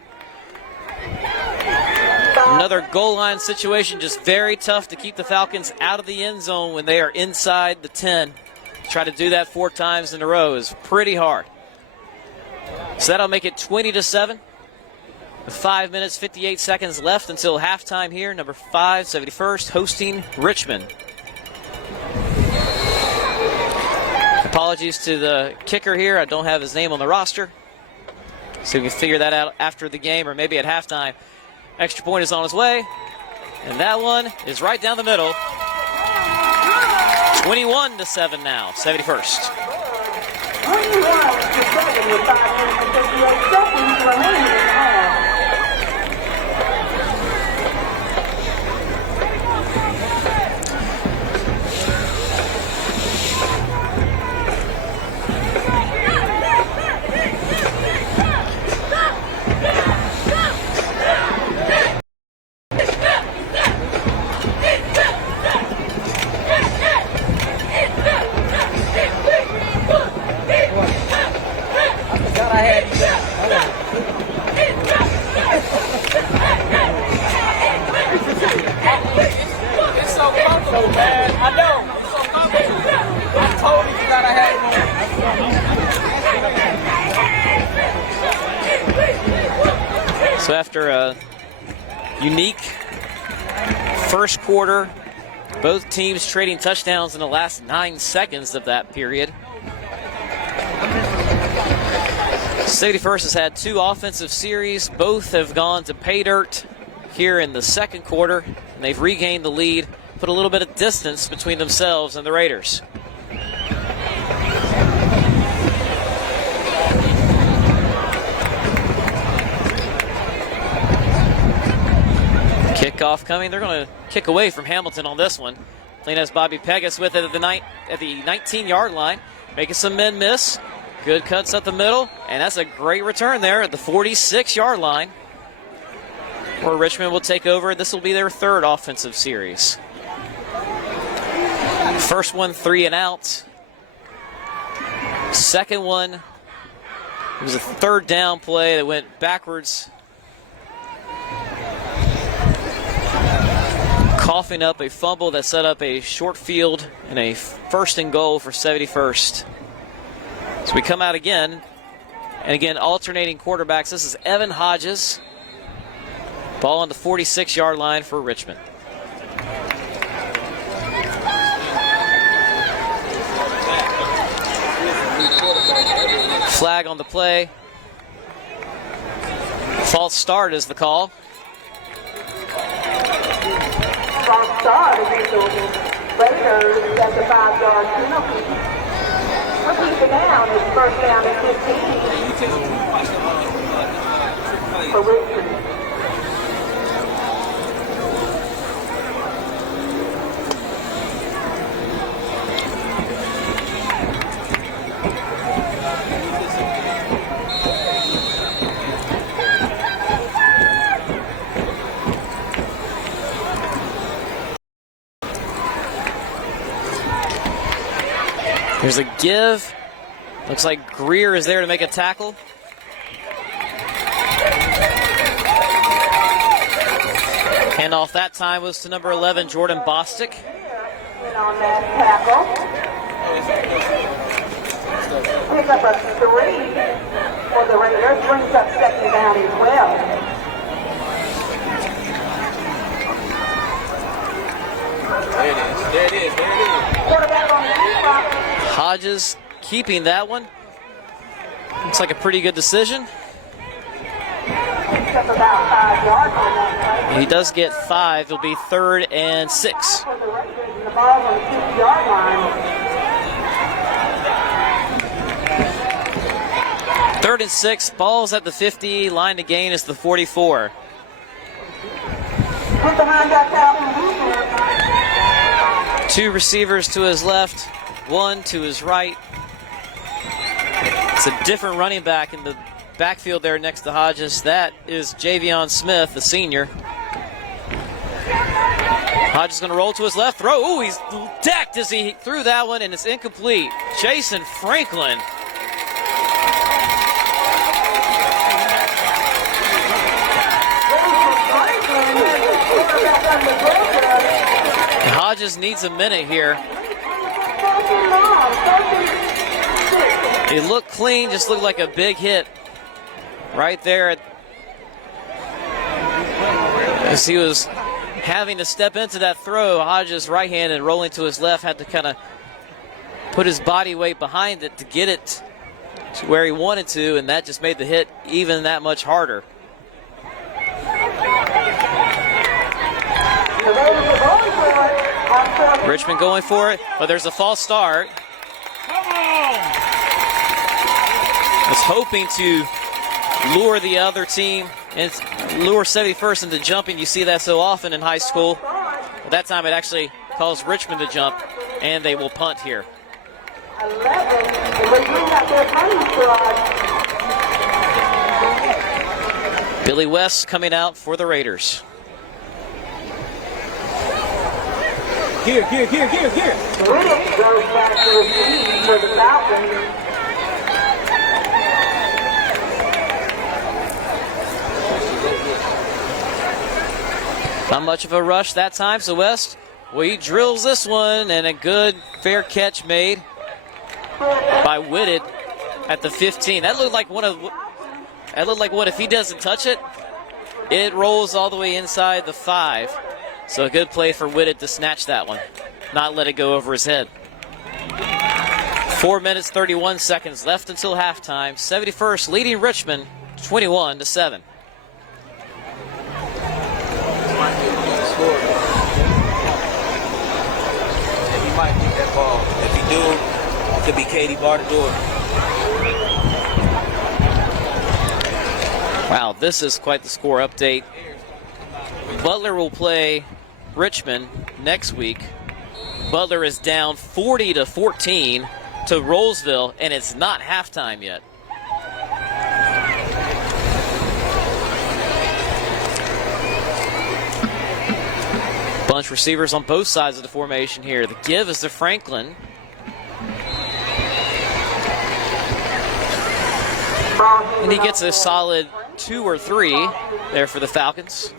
Another goal line situation, just very tough to keep the Falcons out of the end zone when they are inside the 10. Try to do that 4 times in a row is pretty hard. So that'll make it 20-7. With 5 minutes, 58 seconds left until halftime here. Number 5, 71st, hosting Richmond. Apologies to the kicker here. I don't have his name on the roster. So we can figure that out after the game or maybe at halftime. Extra point is on its way. And that one is right down the middle. 21-7 now, 71st. 21-7 with 5 minutes and 58 seconds remaining in the half. It's so comfortable, man. I know. It's so comfortable. I told you that I had. So after a unique first quarter, both teams trading touchdowns in the last 9 seconds of that period. 71st has had 2 offensive series. Both have gone to pay dirt here in the second quarter, and they've regained the lead, put a little bit of distance between themselves and the Raiders. Kickoff coming. They're going to kick away from Hamilton on this one. Clean has Bobby Pegas with it at the 19-yard line, making some men miss. Good cuts up the middle, and that's a great return there at the 46-yard line, where Richmond will take over. This will be their 3rd offensive series. First one 3 and out. Second one, it was a 3rd down play that went backwards, coughing up a fumble that set up a short field and a 1st and goal for 71st. So we come out again, and again alternating quarterbacks. This is Evan Hodges. Ball on the 46-yard line for Richmond. Flag on the play. False start is the call. False start against the Raiders at the 5-yard penalty. Repeat the down is 1st down and 15 for Richmond. There's a give. Looks like Greer is there to make a tackle. Handoff that time was to number 11, Jordan Bostic. On that tackle. Pick up a 3 for the Raiders. Brings up 2nd down as well. There it is. Quarterback on the spot. Hodges keeping that one. Looks like a pretty good decision. Picks up about 5 yards on that play. He does get 5. It'll be 3rd and 6. For the Raiders, and the ball on the 50-yard line. 3rd and 6. Ball's at the 50. Line to gain is the 44. Put behind that tackle. 2 receivers to his left, 1 to his right. It's a different running back in the backfield there next to Hodges. That is Javion Smith, the senior. Hodges going to roll to his left, throw. Ooh, he's decked as he threw that one, and it's incomplete. Jason Franklin. And Hodges needs a minute here. He looked clean, just looked like a big hit right there as he was having to step into that throw. Hodges right-handed rolling to his left, had to kind of put his body weight behind it to get it to where he wanted to, and that just made the hit even that much harder. The Richmond going for it, but there's a false start. Come on! was hoping to lure the other team and lure 71st into jumping. You see that so often in high school. But that time it actually caused Richmond to jump, and they will punt here. 11, and they bring out their punting squad. Billy West coming out for the Raiders. Here. Riddick goes back to receive for the Falcons. Not much of a rush that time, so West, well, he drills this one, and a good fair catch made by Whitted at the 15. That looked like one if he doesn't touch it, it rolls all the way inside the 5. So a good play for Whitted to snatch that one, not let it go over his head. 4 minutes, 31 seconds left until halftime. 71st leading Richmond 21-7. He might get that ball. If he do, it could be Katie Bar to do it. Wow, this is quite the score update. Butler will play Richmond next week. Butler is down 40-14 to Rollsville, and it's not halftime yet. Bunch receivers on both sides of the formation here. The give is to Franklin. And he gets a solid 2 or 3 there for the Falcons.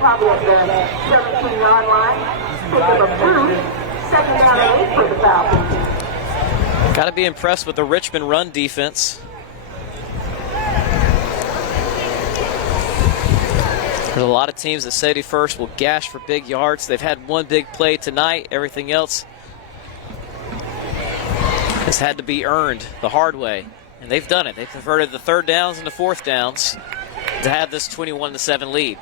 Probably at the 17-yard line. Pick up a boot. Second down and 8 for the Falcons. Got to be impressed with the Richmond run defense. There's a lot of teams that 71st will gash for big yards. They've had one big play tonight. Everything else has had to be earned the hard way. And they've done it. They've converted the third downs into fourth downs to have this 21-7 lead.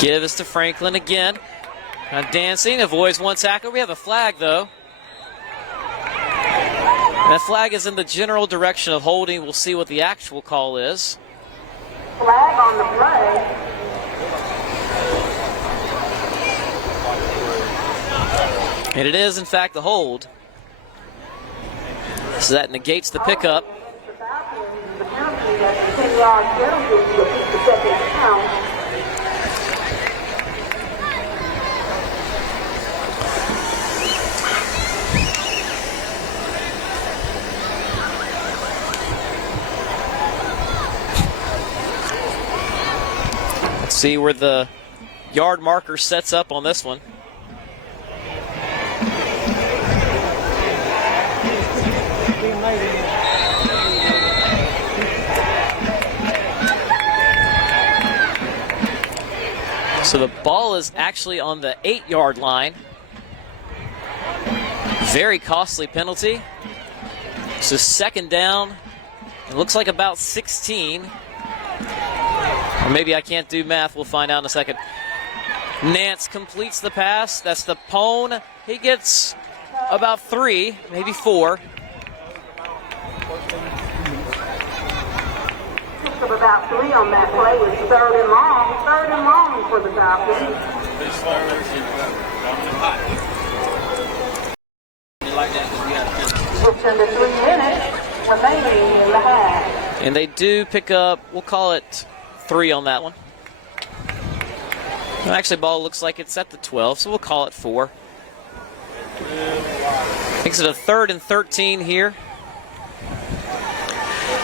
Give is to Franklin again. Dancing, avoids one tackle. We have a flag, though. That flag is in the general direction of holding. We'll see what the actual call is. Flag on the play. And it is, in fact, the hold. So that negates the pickup. The Falcons, the penalty, that's a 10-yard penalty to keep the second down. Let's see where the yard marker sets up on this one. So the ball is actually on the 8-yard line. Very costly penalty. So second down. It looks like about 16. Or maybe I can't do math. We'll find out in a second. Nance completes the pass. That's the Pone. He gets about 3, maybe 4. Of about 3 on that play. It's third and long for the Falcons. Just under 3 minutes remaining in the half. And they do pick up, we'll call it 3 on that one. Well, actually, ball looks like it's at the 12, so we'll call it 4. Makes it a 3rd and 13 here.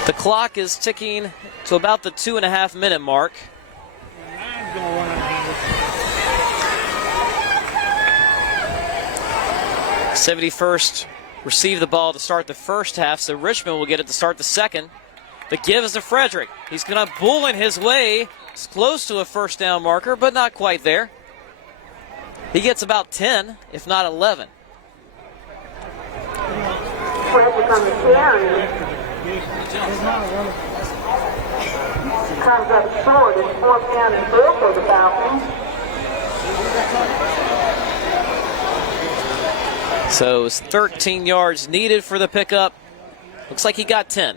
The clock is ticking to about the 2.5-minute mark. 71st received the ball to start the first half, so Richmond will get it to start the second. The give is to Frederick. He's going to bullet his way. It's close to a first down marker, but not quite there. He gets about 10, if not 11. Frederick on the carry. Comes up short. It's 4th down and 4 for the Falcons. So it was 13 yards needed for the pickup. Looks like he got 10.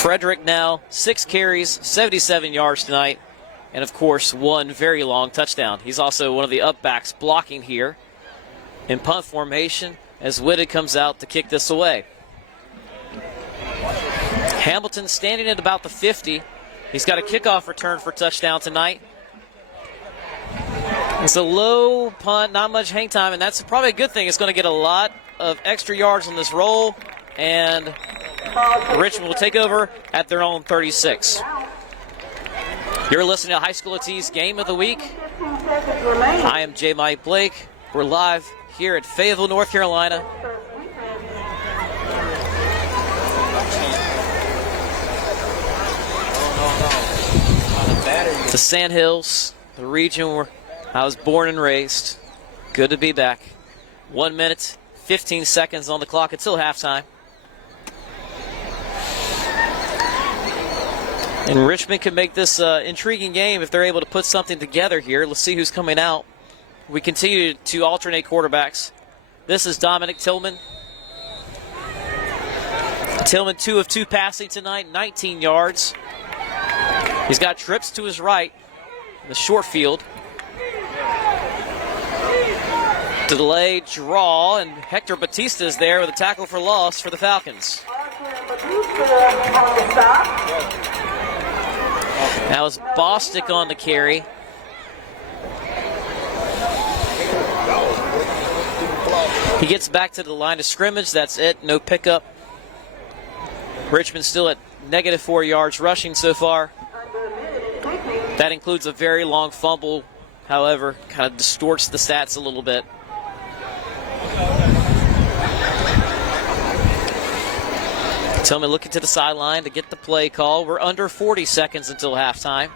Frederick now 6 carries, 77 yards tonight, and of course 1 very long touchdown. He's also one of the upbacks blocking here in punt formation as Whitted comes out to kick this away. Hamilton standing at about the 50. He's got a kickoff return for touchdown tonight. It's a low punt, not much hang time, and that's probably a good thing. It's going to get a lot of extra yards on this roll, and Richmond will take over at their own 36. You're listening to High School OT's Game of the Week. I am J. Mike Blake. We're live here at Fayetteville, North Carolina. The Sandhills, the region where I was born and raised. Good to be back. 1 minute, 15 seconds on the clock until halftime. And Richmond can make this intriguing game if they're able to put something together here. Let's see who's coming out. We continue to alternate quarterbacks. This is Dominic Tillman. Tillman 2 of 2 passing tonight, 19 yards. He's got trips to his right in the short field. Delay, draw, and Hector Batista is there with a tackle for loss for the Falcons. Now it's Bostic on the carry. He gets back to the line of scrimmage. That's it. No pickup. Richmond still at -4 yards rushing so far. That includes a very long fumble. However, kind of distorts the stats a little bit. Tillman looking to the sideline to get the play call. We're under 40 seconds until halftime.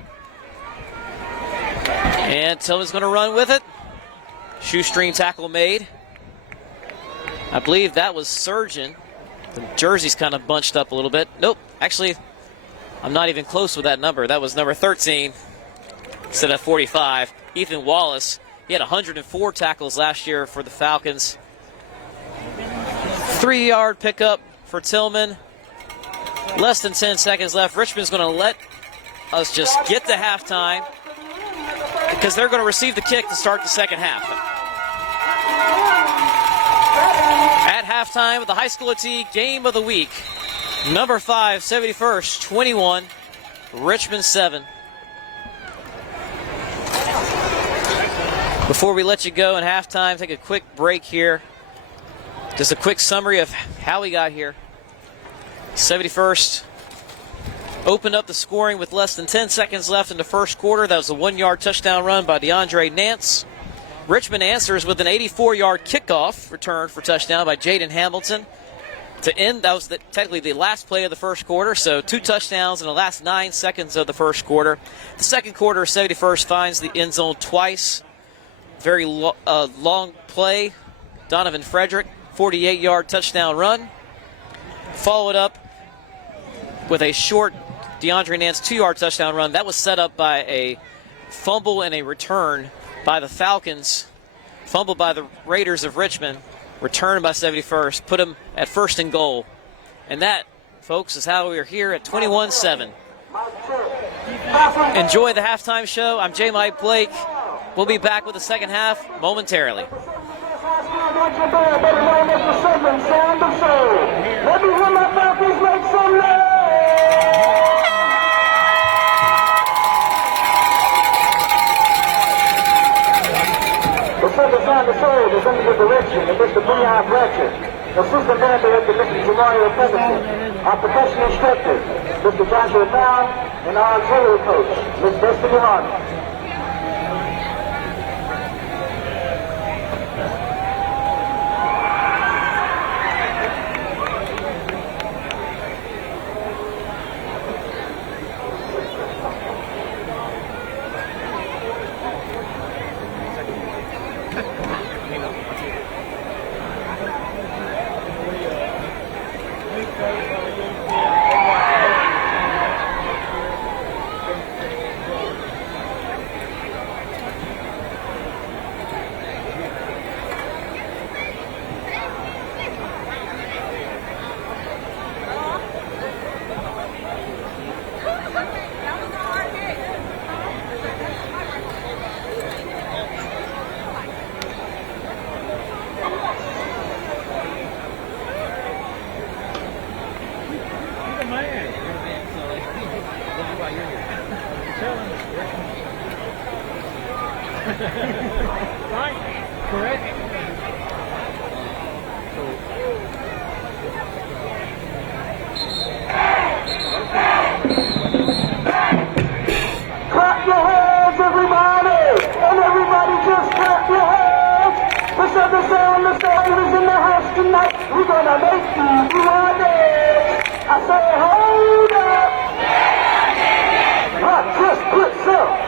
And Tillman's going to run with it. Shoestring tackle made. I believe that was Surgeon. The jersey's kind of bunched up a little bit. Nope, actually, I'm not even close with that number. That was number 13 instead of 45. Ethan Wallace, he had 104 tackles last year for the Falcons. 3-yard pickup for Tillman. Less than 10 seconds left. Richmond's going to let us just get to halftime because they're going to receive the kick to start the second half. At halftime of the High School OT Game of the Week, number 5, 71st, 21, Richmond 7. Before we let you go in halftime, take a quick break here. Just a quick summary of how we got here. 71st opened up the scoring with less than 10 seconds left in the first quarter. That was a 1-yard touchdown run by DeAndre Nance. Richmond answers with an 84-yard kickoff return for touchdown by Jaden Hamilton. To end, that was technically the last play of the first quarter, so 2 touchdowns in the last 9 seconds of the first quarter. The second quarter, 71st finds the end zone twice. Very long play. Donovan Frederick, 48-yard touchdown run. Followed up with a short DeAndre Nance 2-yard touchdown run. That was set up by a fumble and a return by the Falcons. Fumble by the Raiders of Richmond. Returned by 71st. Put them at first and goal. And that, folks, is how we are here at 21-7. Enjoy the halftime show. I'm J. Mike Blake. We'll be back with the second half momentarily. The second sound of soul is under the direction of Mr. Breon Bratcher. Assistant band director, Mr. Jamario Pemberton. Our percussion instructor, Mr. Joshua Brown, and our auxiliary coach, Ms. Destiny Harmon. Clap your hands, everybody! And everybody just clap your hands! The sound is in the house tonight. We're gonna make you honest. I say, hold up! I just put some.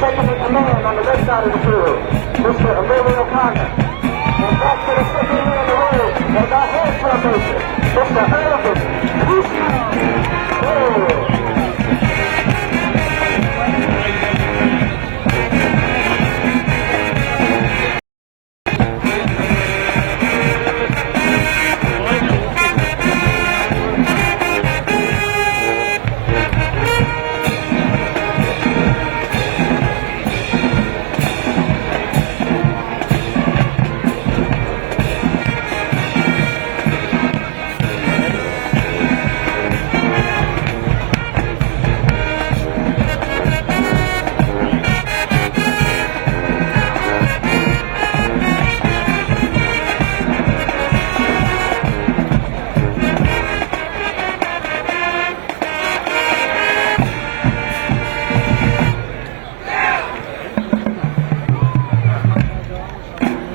Second in command on the left side of the field, Mr. Emilio Connor. And back to the second man on the road as our head formation, Mr. Irvin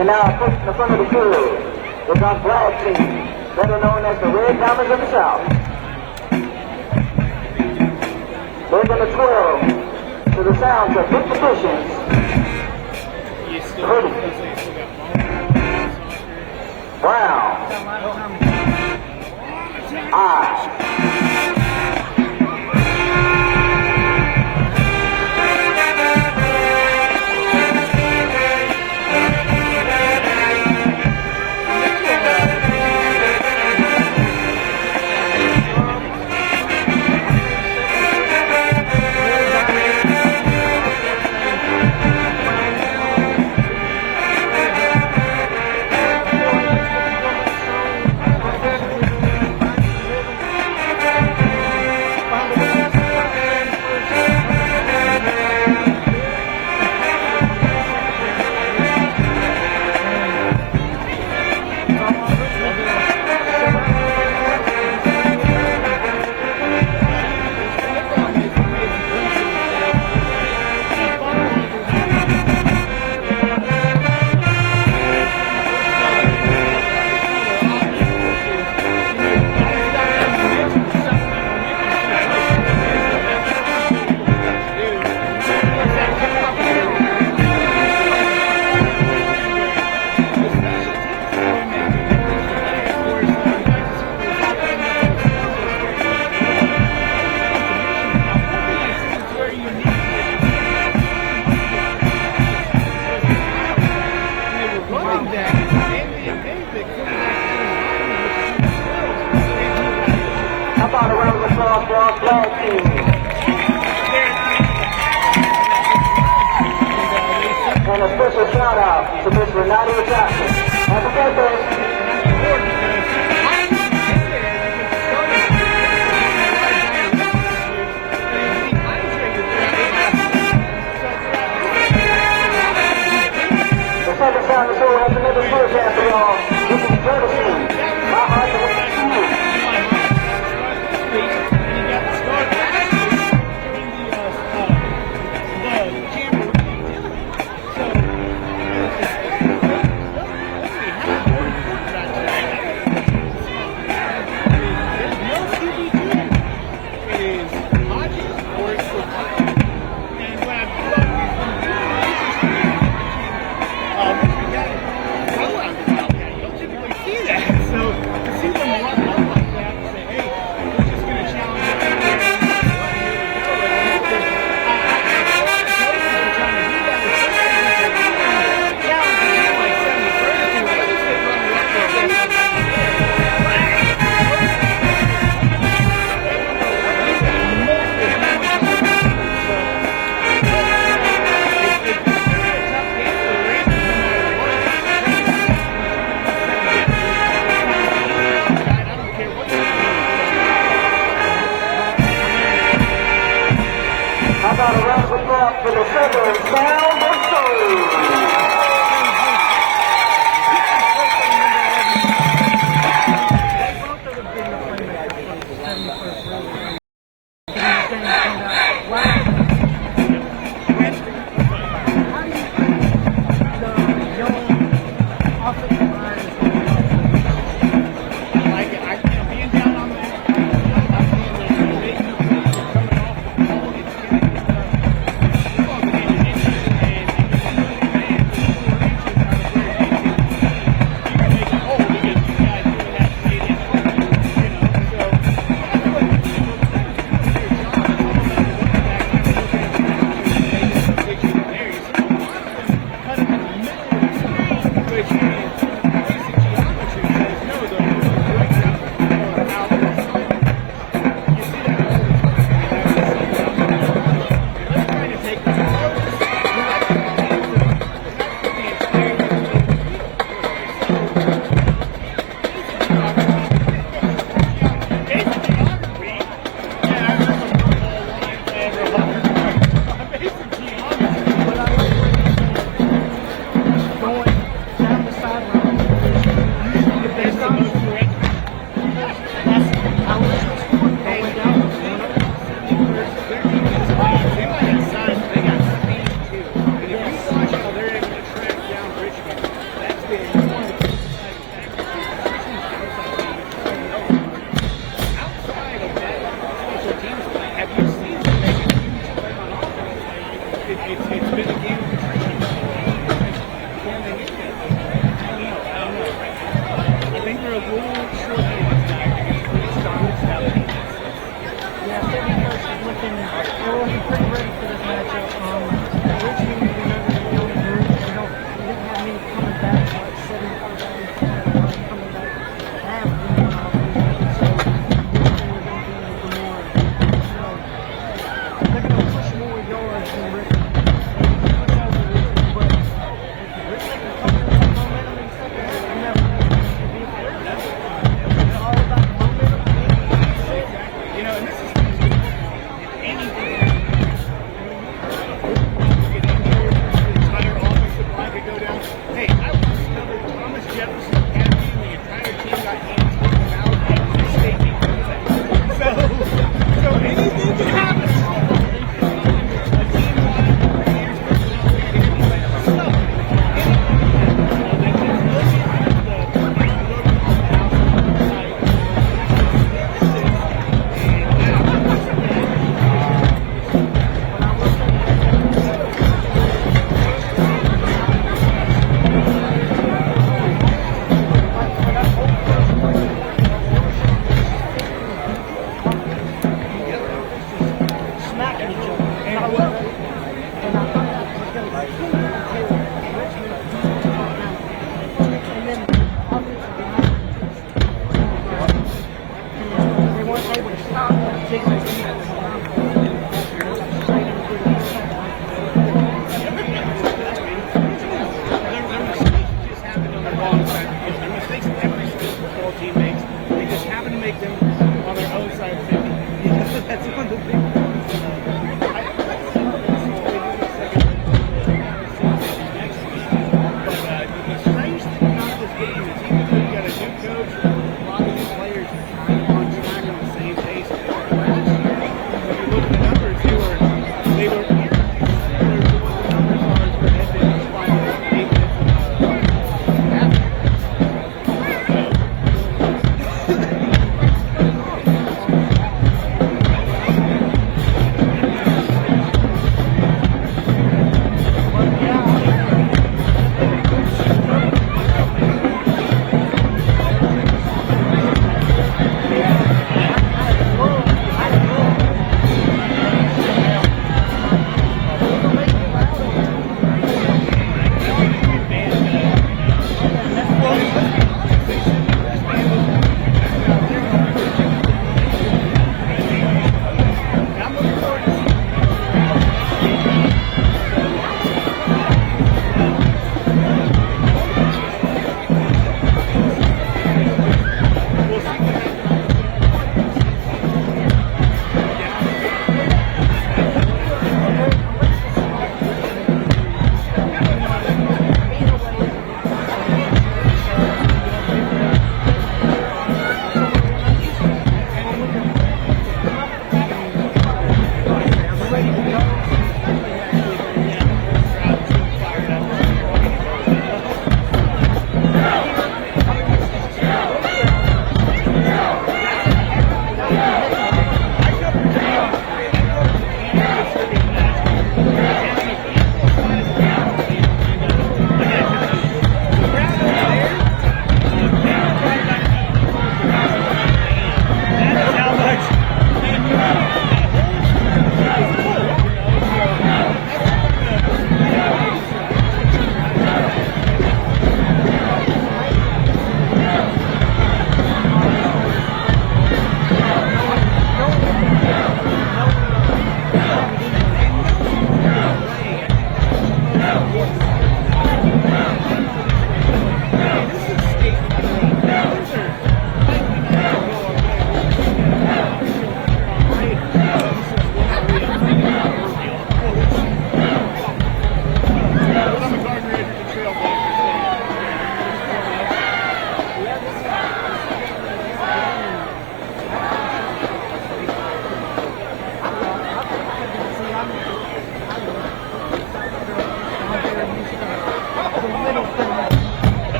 And now, pushing the front of the field is our flag team, better known as the Red Diamonds of the South. They're going to twirl to the sounds of big traditions. Hoodie. Brown. How about a round of applause for our flag team? And a special shout out to Miss Renatia Jackson. Happy birthday. The second sound is over. That's another school chant for y'all. This is courtesy. My heart off for the Southern Sound of Soul.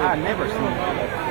I've never seen it.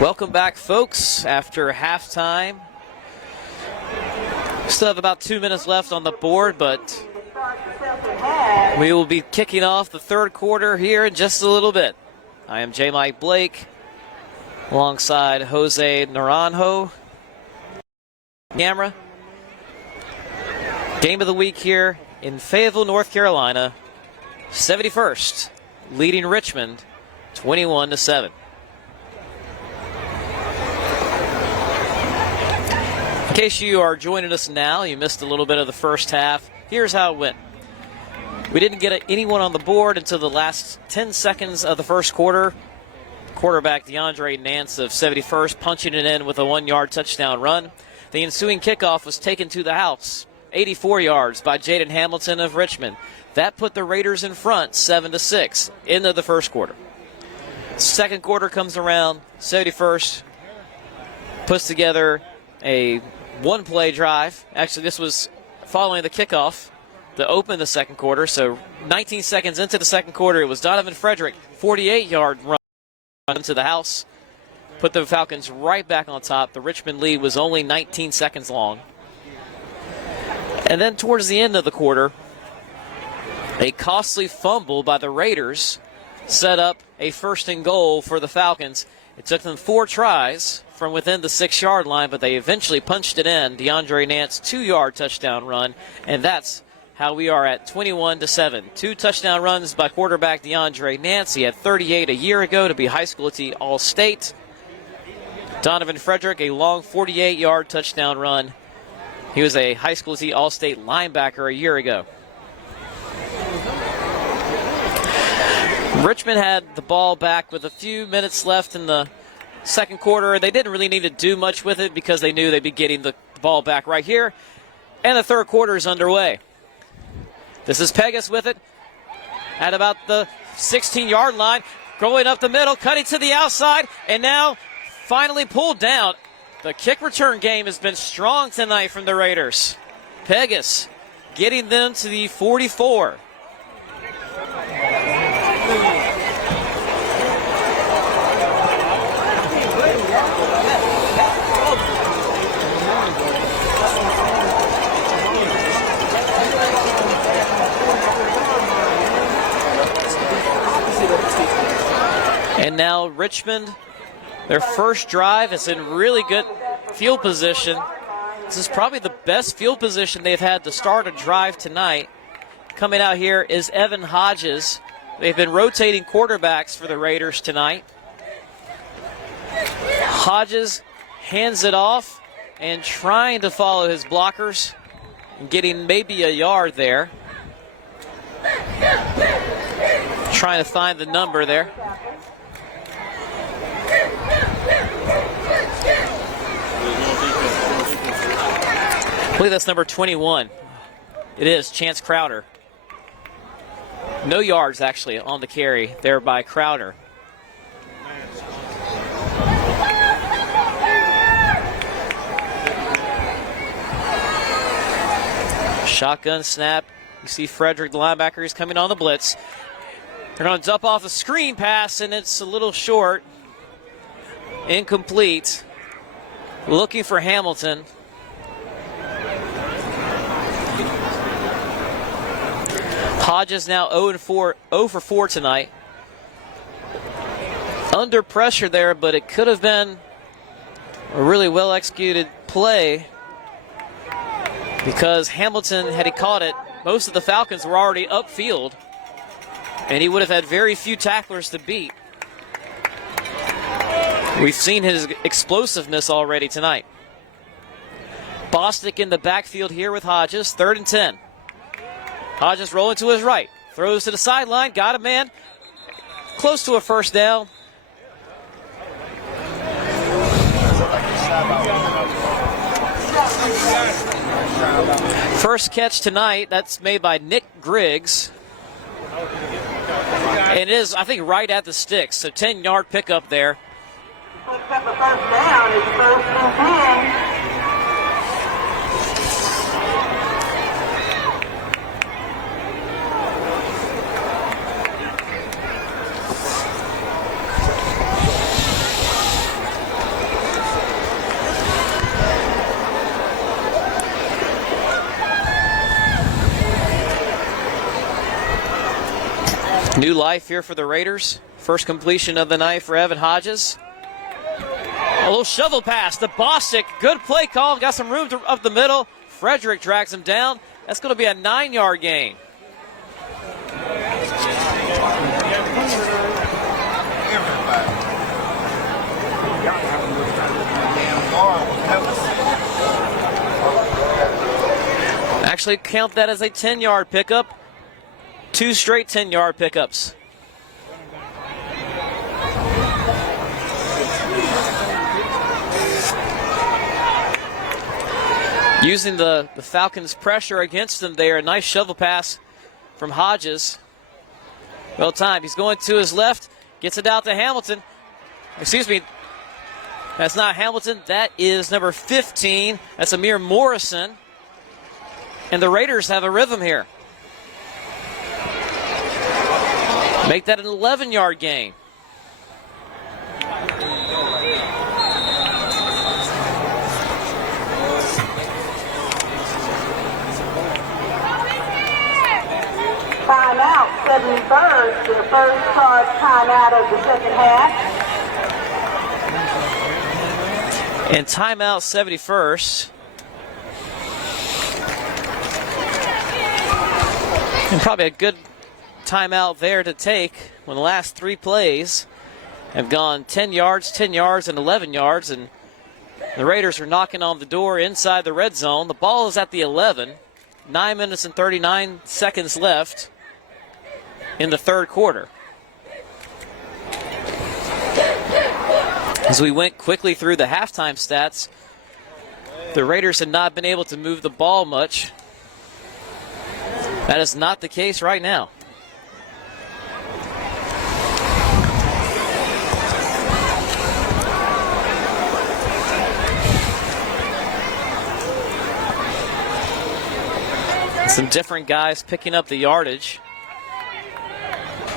Welcome back, folks, after halftime. Still have about 2 minutes left on the board, but We will be kicking off the third quarter here in just a little bit. I am J. Mike Blake alongside Jose Naranjo. Camera. Game of the week here in Fayetteville, North Carolina. 71st leading Richmond 21-7. In case you are joining us now, you missed a little bit of the first half. Here's how it went. We didn't get anyone on the board until the last 10 seconds of the first quarter. Quarterback DeAndre Nance of 71st punching it in with a 1-yard touchdown run. The ensuing kickoff was taken to the house, 84 yards by Jaden Hamilton of Richmond. That put the Raiders in front 7-6 into the first quarter. Second quarter comes around, 71st puts together a one-play drive. Actually, this was following the kickoff to open the second quarter. So 19 seconds into the second quarter, it was Donovan Frederick, 48-yard run into the house. Put the Falcons right back on top. The Richmond lead was only 19 seconds long. And then towards the end of the quarter, a costly fumble by the Raiders set up a 1st and goal for the Falcons. It took them 4 tries from within the 6-yard line, but they eventually punched it in. DeAndre Nance, 2-yard touchdown run, and that's how we are at 21-7. 2 touchdown runs by quarterback DeAndre Nance. He had 38 a year ago to be HighSchoolOT All-State. Donovan Frederick, a long 48-yard touchdown run. He was a HighSchoolOT All-State linebacker a year ago. Richmond had the ball back with a few minutes left in the second quarter. They didn't really need to do much with it because they knew they'd be getting the ball back right here. And the third quarter is underway. This is Pegas with it at about the 16-yard line, going up the middle, cutting to the outside, and now finally pulled down. The kick return game has been strong tonight from the Raiders. Pegas getting them to the 44. And now Richmond, their first drive is in really good field position. This is probably the best field position they've had to start a drive tonight. Coming out here is Evan Hodges. They've been rotating quarterbacks for the Raiders tonight. Hodges hands it off and trying to follow his blockers and getting maybe a yard there. Trying to find the number there. I believe that's number 21. It is Chance Crowder. No yards actually on the carry there by Crowder. Shotgun snap. You see Frederick, the linebacker, is coming on the blitz. They're going to dump off a screen pass, and it's a little short. Incomplete. Looking for Hamilton. Hodges now 0 for 4 tonight. Under pressure there, but it could have been a really well executed play because Hamilton, had he caught it, most of the Falcons were already upfield, and he would have had very few tacklers to beat. We've seen his explosiveness already tonight. Bostic in the backfield here with Hodges, 3rd and 10. Hodges rolling to his right, throws to the sideline, got a man, close to a first down. First catch tonight, that's made by Nick Griggs. And it is, I think, right at the sticks, so 10-yard pickup there. Picks up a first down. It's 1st and 10. New life here for the Raiders. First completion of the night for Evan Hodges. A little shovel pass to Bostic. Good play call. Got some room up the middle. Frederick drags him down. That's going to be a 9-yard gain. Actually count that as a 10-yard pickup. 2 straight 10-yard pickups. Using the Falcons' pressure against them there. A nice shovel pass from Hodges. Well timed. He's going to his left. Gets it out to Hamilton. Excuse me. That's not Hamilton. That is number 15. That's Amir Morrison. And the Raiders have a rhythm here. Make that an 11-yard gain. Timeout, 71st, the first charge timeout of the second half. And timeout 71st. And probably a good timeout there to take when the last 3 plays have gone 10 yards, 10 yards, and 11 yards. And the Raiders are knocking on the door inside the red zone. The ball is at the 11. 9 minutes and 39 seconds left in the third quarter. As we went quickly through the halftime stats, the Raiders had not been able to move the ball much. That is not the case right now. Some different guys picking up the yardage.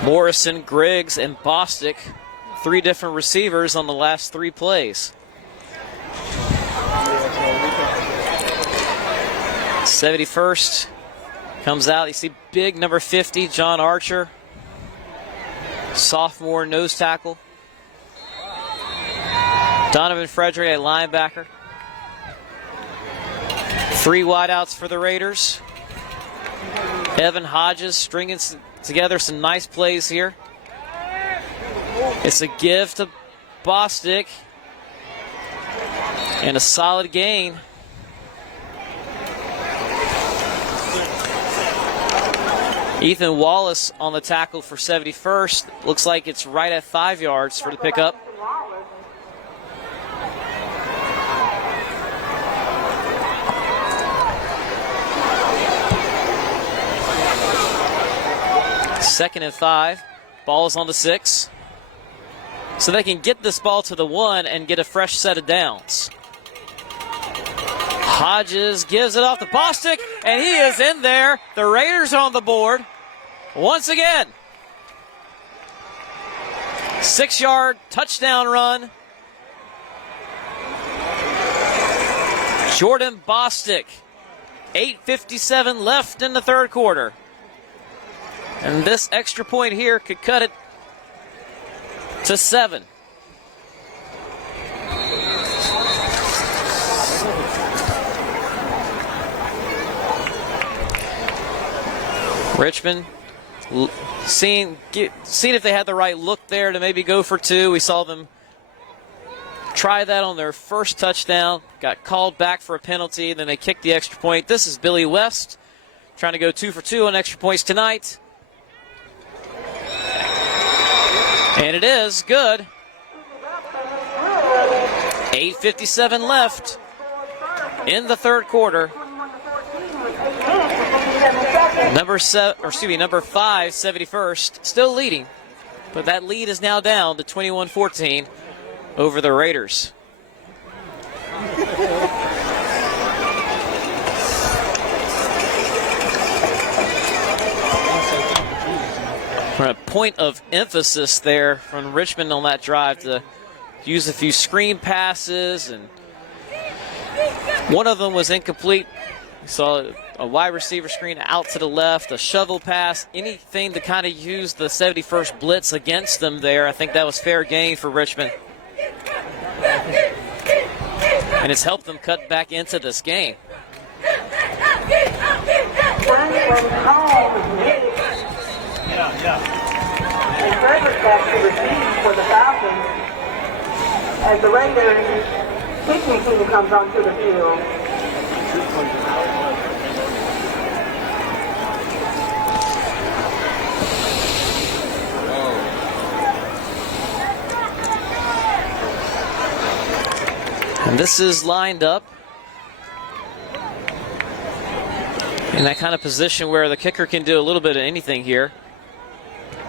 Morrison, Griggs, and Bostic. 3 different receivers on the last 3 plays. 71st comes out. You see big number 50, John Archer. Sophomore nose tackle. Donovan Frederick, a linebacker. 3 wideouts for the Raiders. Evan Hodges stringing together some nice plays here. It's a give to Bostic. And a solid gain. Ethan Wallace on the tackle for 71st. Looks like it's right at 5 yards for the pickup. Second and 5. Ball is on the 6. So they can get this ball to the 1 and get a fresh set of downs. Hodges gives it off to Bostic, and he is in there. The Raiders are on the board once again. 6-yard touchdown run. Jordan Bostic. 8:57 left in the third quarter. And this extra point here could cut it to 7. Richmond seeing if they had the right look there to maybe go for 2. We saw them try that on their first touchdown. Got called back for a penalty. Then they kicked the extra point. This is Billy West trying to go 2 for 2 on extra points tonight. And it is good. 8:57 left in the third quarter. Number 5, 71st, still leading, but that lead is now down to 21-14 over the Raiders. A point of emphasis there from Richmond on that drive to use a few screen passes, and one of them was incomplete We saw a wide receiver screen out to the left, a shovel pass, anything to kind of use the 71st blitz against them there. I think that was fair game for Richmond. And it's helped them cut back into this game. And Frederick back to receive for the Falcons as the Raiders kicking team comes onto the field. And this is lined up in that kind of position where the kicker can do a little bit of anything here.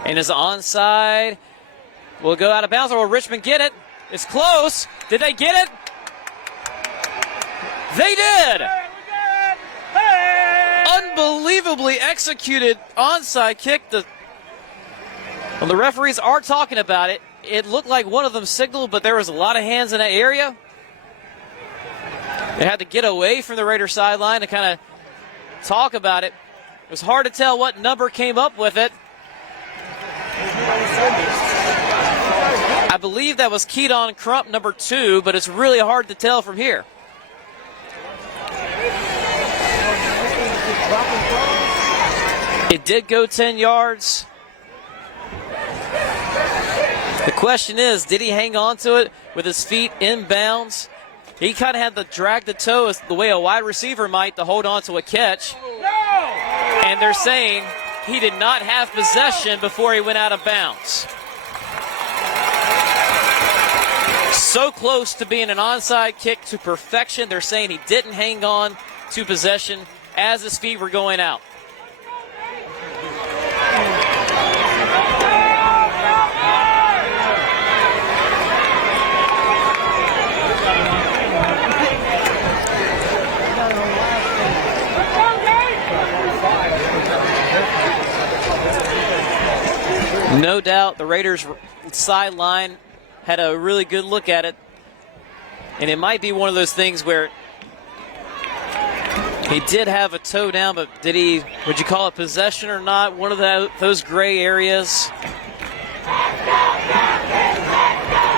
And is onside. Will go out of bounds, or will Richmond get it? It's close. Did they get it? They did! Unbelievably executed onside kick. The referees are talking about it. It looked like one of them signaled, but there was a lot of hands in that area. They had to get away from the Raider sideline to kind of talk about it. It was hard to tell what number came up with it. I believe that was Keaton Crump, number 2, but it's really hard to tell from here. It did go 10 yards. The question is, did he hang on to it with his feet inbounds? He kind of had to drag the toe as the way a wide receiver might to hold on to a catch. And they're saying he did not have possession before he went out of bounds. So close to being an onside kick to perfection. They're saying he didn't hang on to possession as his feet were going out. No doubt the Raiders sideline had a really good look at it. And it might be one of those things where he did have a toe down, but would you call it possession or not? One of those gray areas.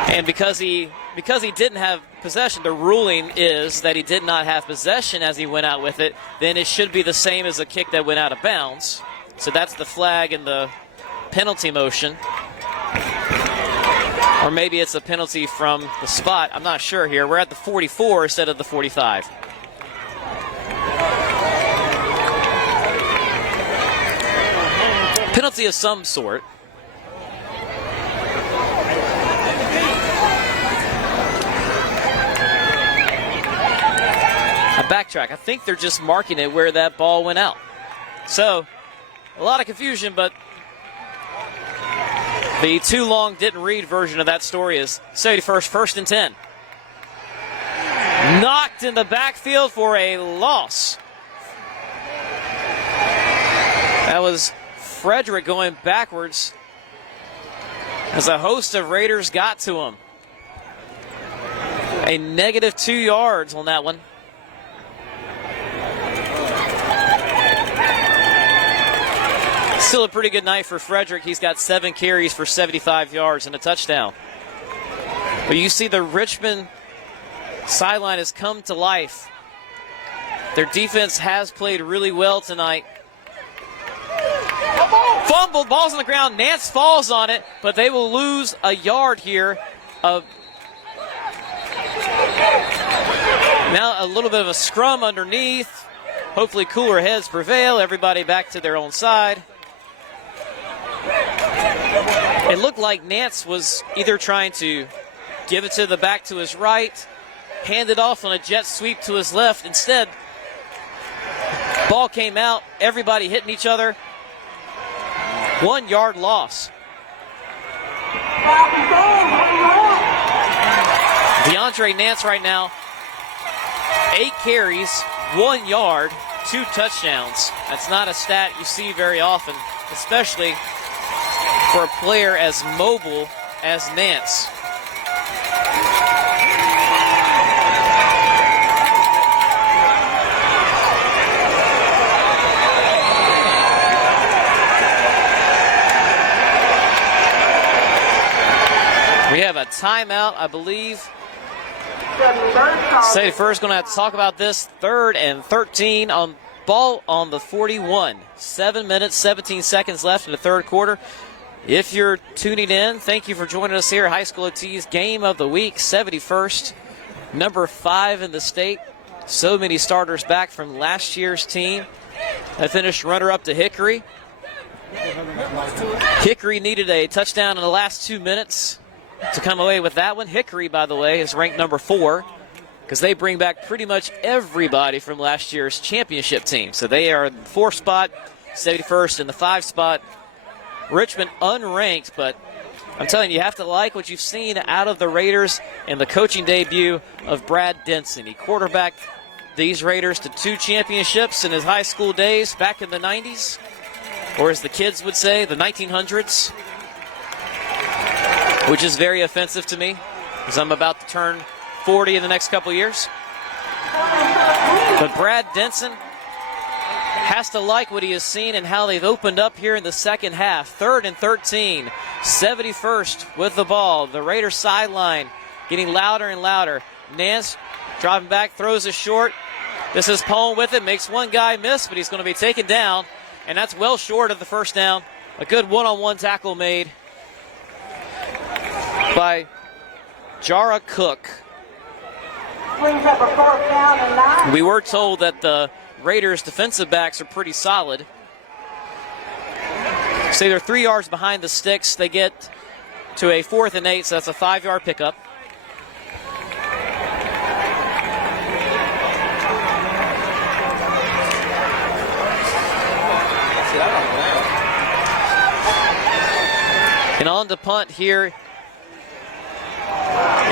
And because he didn't have possession, the ruling is that he did not have possession as he went out with it. Then it should be the same as a kick that went out of bounds. So that's the flag and the penalty motion. Or maybe it's a penalty from the spot. I'm not sure here. We're at the 44 instead of the 45. Penalty of some sort. A backtrack. I think they're just marking it where that ball went out. So, a lot of confusion, but the too long didn't read version of that story is 71st, 1st and 10. Knocked in the backfield for a loss. That was Frederick going backwards as a host of Raiders got to him. A negative 2 yards on that one. Still a pretty good night for Frederick. He's got 7 carries for 75 yards and a touchdown. But you see the Richmond sideline has come to life. Their defense has played really well tonight. Fumbled, ball's on the ground. Nance falls on it, but they will lose a yard here. Now a little bit of a scrum underneath. Hopefully cooler heads prevail. Everybody back to their own side. It looked like Nance was either trying to give it to the back to his right, hand it off on a jet sweep to his left. Instead, ball came out, everybody hitting each other. 1 yard loss. DeAndre Nance right now, 8 carries, 1 yard, 2 touchdowns. That's not a stat you see very often, especially for a player as mobile as Nance. timeout, I believe. 73rd call. Sadie first going to have to talk about this. 3rd and 13 on ball on the 41. 7 minutes, 17 seconds left in the third quarter. If you're tuning in, thank you for joining us here at High School OT's Game of the Week. 71st, number 5 in the state. So many starters back from last year's team. They finished runner-up to Hickory. Hickory needed a touchdown in the last 2 minutes to come away with that one. Hickory, by the way, is ranked number 4 because they bring back pretty much everybody from last year's championship team. So they are in the 4 spot, 71st in the 5 spot. Richmond unranked, but I'm telling you, you have to like what you've seen out of the Raiders and the coaching debut of Brad Denson. He quarterbacked these Raiders to 2 championships in his high school days back in the 90s, or as the kids would say, the 1900s, which is very offensive to me because I'm about to turn 40 in the next couple years. But Brad Denson has to like what he has seen and how they've opened up here in the second half. 3rd and 13, 71st with the ball. The Raiders sideline getting louder and louder. Nance driving back, throws a short. This is Pone with it, makes one guy miss, but he's going to be taken down, and that's well short of the first down. A good one-on-one tackle made by Jara Cook. Brings up a 4th down and 9. We were told that the Raiders' defensive backs are pretty solid. So they're 3 yards behind the sticks. They get to a 4th and 8, so that's a 5-yard pickup. And on to punt here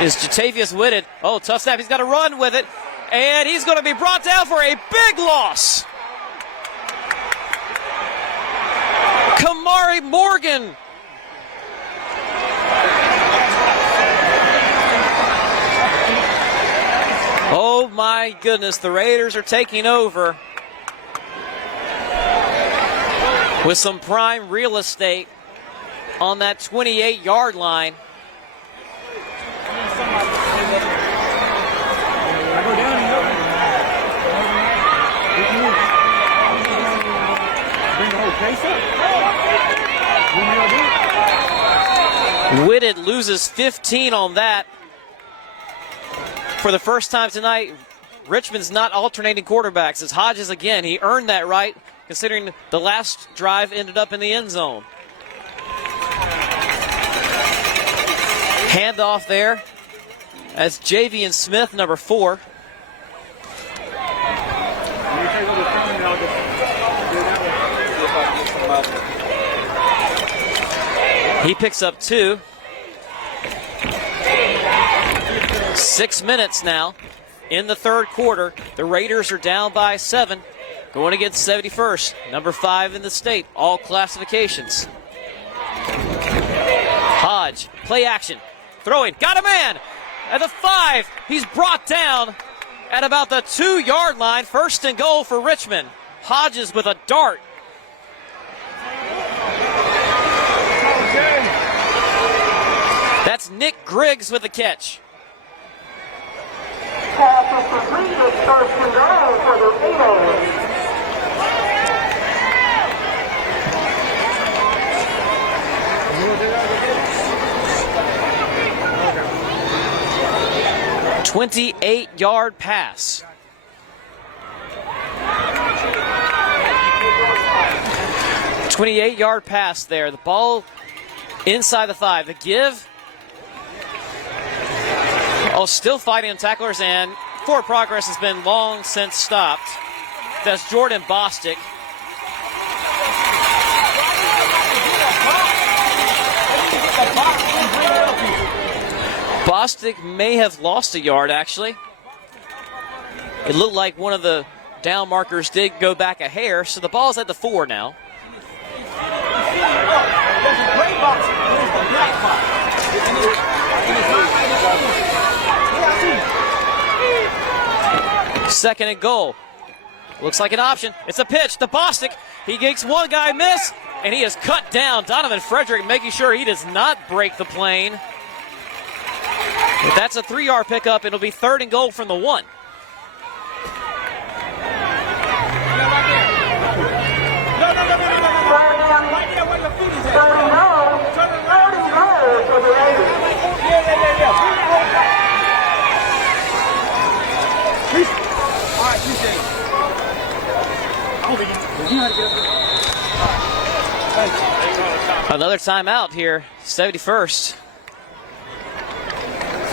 is Jatavius Whitted. Oh, tough snap. He's got to run with it. And he's going to be brought down for a big loss. Kamari Morgan. Oh my goodness, the Raiders are taking over with some prime real estate on that 28-yard line. Whitted loses 15 on that. For the first time tonight, Richmond's not alternating quarterbacks. It's Hodges again. He earned that right, considering the last drive ended up in the end zone. Handoff there as Javian Smith, number 4. He picks up 2. 6 minutes now in the third quarter. The Raiders are down by 7, going against 71st, number 5 in the state, all classifications. Hodge, play action, throwing, got a man at the 5. He's brought down at about the 2-yard line. 1st and goal for Richmond. Hodges with a dart. That's Nick Griggs with the catch. Pass is completed. 1st and goal for the Raiders. A 28-yard pass. A 28-yard pass there. The ball inside the 5. The give. Oh, still fighting on tacklers, and forward progress has been long since stopped. That's Jordan Bostic. Bostic may have lost a yard, actually. It looked like one of the down markers did go back a hair, so the ball's at the 4 now. Second and goal. Looks like an option. It's a pitch to Bostic. He makes one guy miss, and he is cut down. Donovan Frederick making sure he does not break the plane. If that's a 3-yard pickup, it'll be 3rd and goal from the 1. Another timeout here, 71st.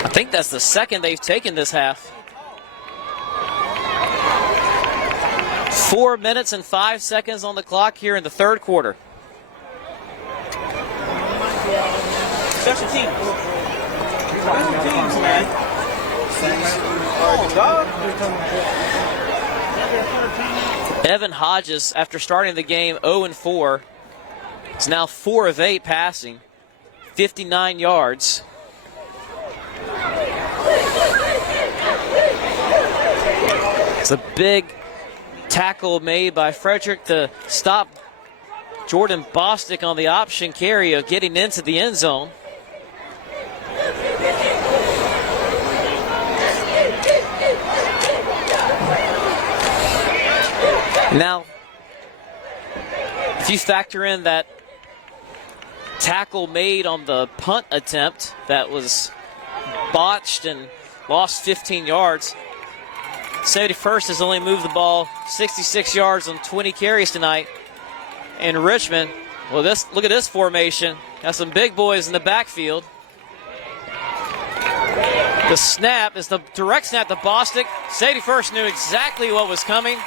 I think that's the second they've taken this half. 4 minutes and 5 seconds on the clock here in the 3rd quarter. Special teams. Special teams, man. Evan Hodges, after starting the game 0-4, is now 4 of 8 passing, 59 yards. It's a big tackle made by Frederick to stop Jordan Bostic on the option carry of getting into the end zone. Now, if you factor in that tackle made on the punt attempt that was botched and lost 15 yards, 71st has only moved the ball 66 yards on 20 carries tonight. And Richmond, well, look at this formation. Got some big boys in the backfield. The snap is the direct snap to Bostic. 71st knew exactly what was coming.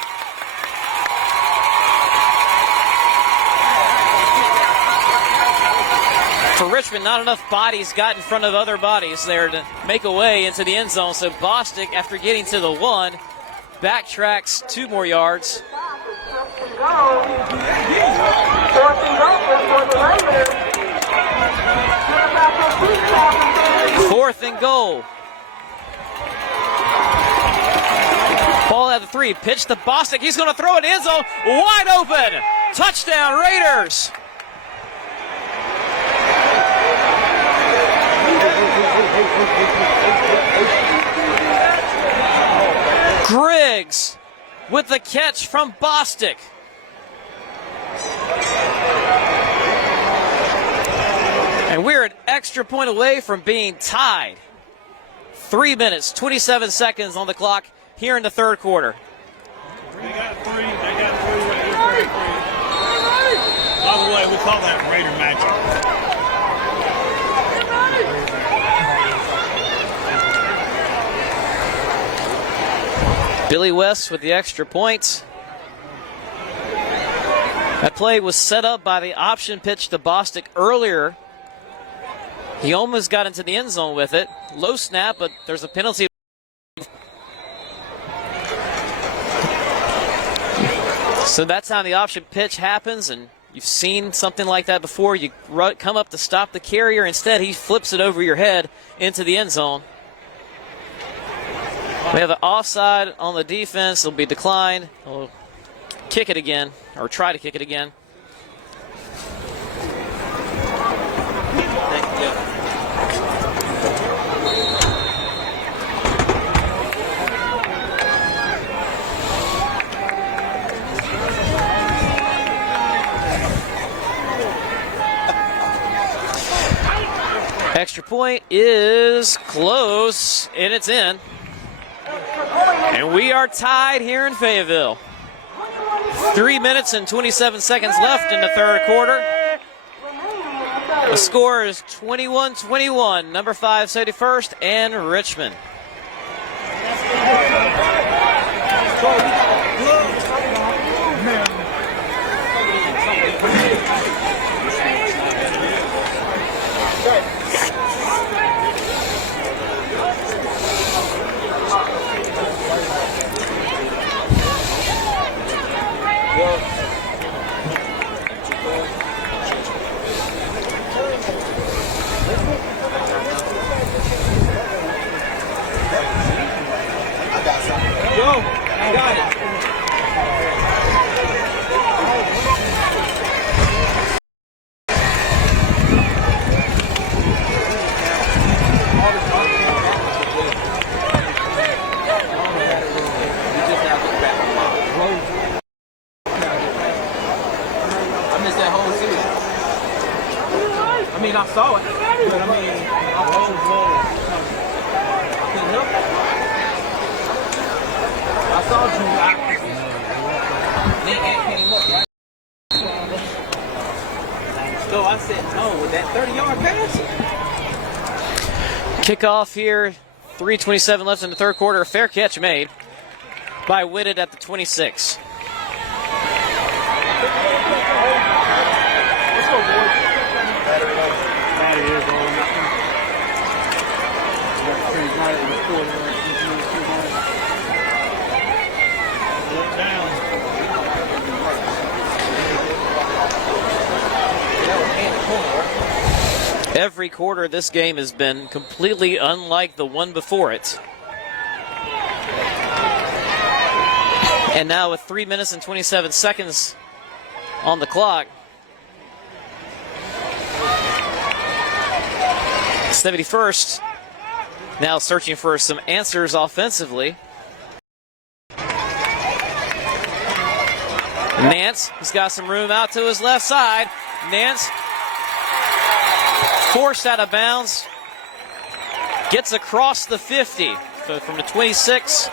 For Richmond, not enough bodies got in front of other bodies there to make a way into the end zone. So Bostic, after getting to the 1, backtracks 2 more yards. 4th and goal. Ball at the 3, pitch to Bostic. He's going to throw it in end zone, wide open. Touchdown Raiders. Griggs with the catch from Bostic. And we're an extra point away from being tied. 3 minutes, 27 seconds on the clock here in the 3rd quarter. They got 3. They got 3. By the way, we call that Raider magic. Billy West with the extra point. That play was set up by the option pitch to Bostic earlier. He almost got into the end zone with it. Low snap, but there's a penalty. So that's how the option pitch happens, and you've seen something like that before. You come up to stop the carrier. Instead, he flips it over your head into the end zone. We have an offside on the defense. It'll be declined. We'll kick it again, or try to kick it again. Extra point is close, and it's in. And we are tied here in Fayetteville. 3 minutes and 27 seconds left in the 3rd quarter. The score is 21-21. Number 5, 71st, and Richmond. Got it. mean, I saw it, but I mean, I couldn't help it. I saw you. Then came up, right? So I said, no, with that 30-yard pass. Kickoff here, 3:27 left in the third quarter. A fair catch made by Whitted at the 26. Every quarter this game has been completely unlike the one before it. And now with 3 minutes and 27 seconds on the clock, 71st now searching for some answers offensively. Nance has got some room out to his left side. Nance forced out of bounds, gets across the 50. So from the 26,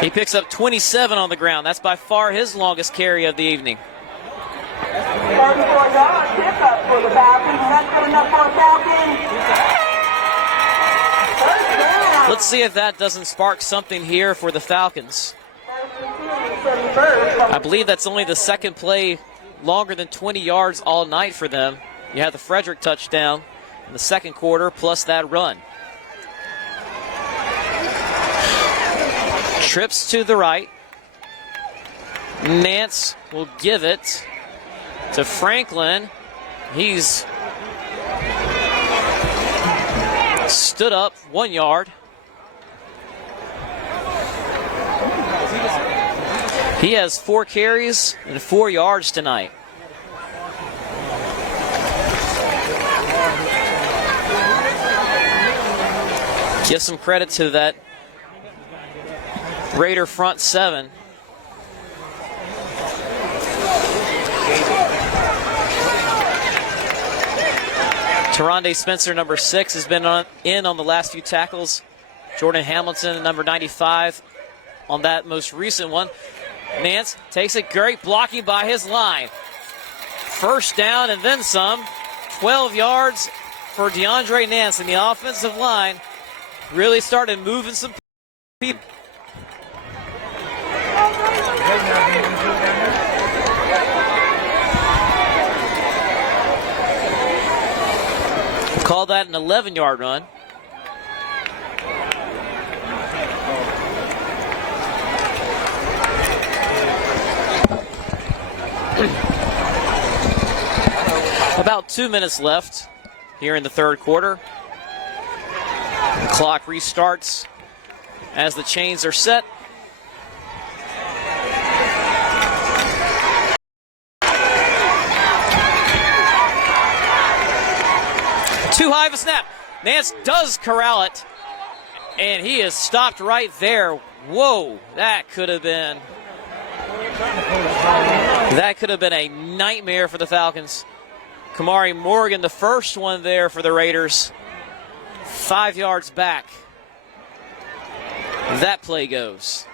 he picks up 27 on the ground. That's by far his longest carry of the evening. 34-yard pickup for the Falcons. That's good enough for a Falcon. Let's see if that doesn't spark something here for the Falcons. I believe that's only the second play longer than 20 yards all night for them. You have the Frederick touchdown in the second quarter plus that run. Trips to the right. Nance will give it to Franklin. He's stood up 1 yard. He has 4 carries and 4 yards tonight. Give some credit to that Raider front seven. Taronde Spencer, number 6, has been on the last few tackles. Jordan Hamilton, number 95, on that most recent one. Nance takes it, great blocking by his line. First down and then some. 12 yards for DeAndre Nance, and the offensive line really started moving some people. Call that an 11-yard run. About 2 minutes left here in the third quarter. The clock restarts as the chains are set. Too high of a snap. Nance does corral it, and he is stopped right there. Whoa, that could have been a nightmare for the Falcons. Kamari Morgan, the first one there for the Raiders. 5 yards back. That play goes.